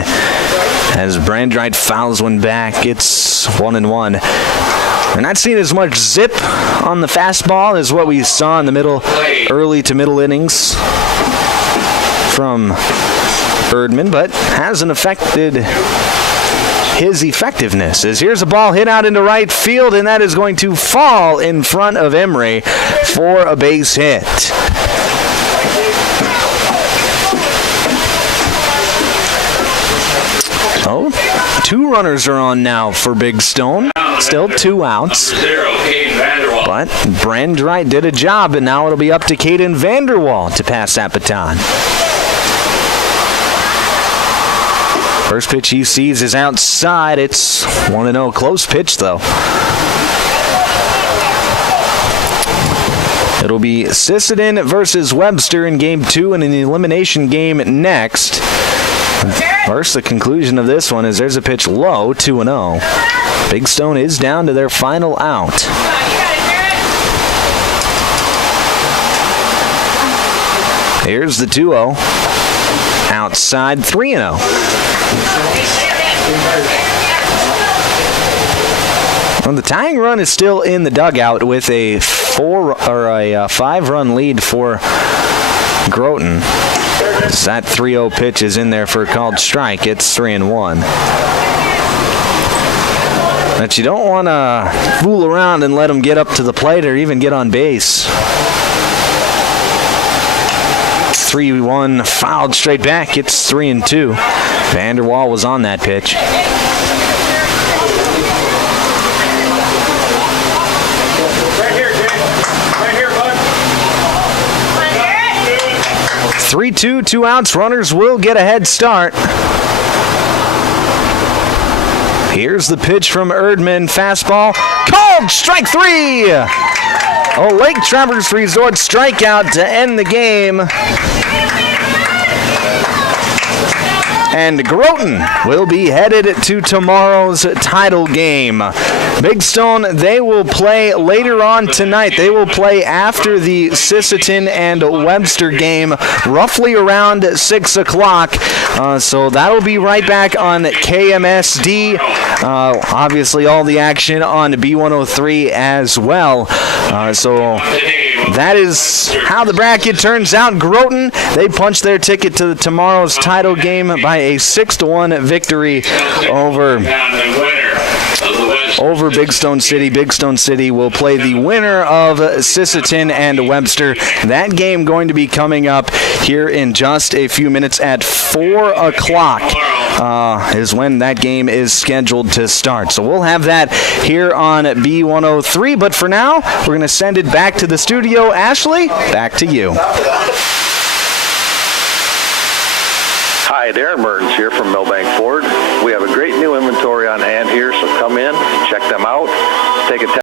As Brandreit fouls one back, it's 1-1. We're not seeing as much zip on the fastball as what we saw in the early to middle innings from Erdman, but hasn't affected his effectiveness. As here's a ball hit out into right field, and that is going to fall in front of Emery for a base hit. Oh, 2 runners are on now for Big Stone. Still 2 outs. But Brandreit did a job, and now it'll be up to Caden Vanderwall to pass that baton. First pitch he sees is outside. It's 1-0. Close pitch, though. It'll be Sisseton versus Webster in Game 2 and an elimination game next. First, the conclusion of this one is there's a pitch low, 2-0. Big Stone is down to their final out. Here's the 2-0. Outside, 3-0. Well, the tying run is still in the dugout with a 5-run lead for Groton. That 3-0 pitch is in there for a called strike. It's 3-1. But you don't want to fool around and let them get up to the plate or even get on base. 3-1, fouled straight back. It's 3-2. Vanderwall was on that pitch. Right here, Jay. Right here, bud. 3-2, 2 outs. Runners will get a head start. Here's the pitch from Erdman. Fastball. Called strike 3. A Lake Traverse Resort strikeout to end the game. And Groton will be headed to tomorrow's title game. Big Stone, they will play later on tonight. They will play after the Sisseton and Webster game, roughly around 6 o'clock. So that'll be right back on KMSD. Obviously, all the action on B103 as well. So that is how the bracket turns out. Groton, they punched their ticket to tomorrow's title game by a 6-1 victory over of the West. over Big Stone City. Big Stone City will play the winner of Sisseton and Webster. That game going to be coming up here in just a few minutes at 4 o'clock is when that game is scheduled to start. So we'll have that here on B103. But for now, we're going to send it back to the studio. Ashley, back to you. Hi, Darren Mertens here from Millbank Ford. We have a great new inventory on hand here, so come in, check them out, take a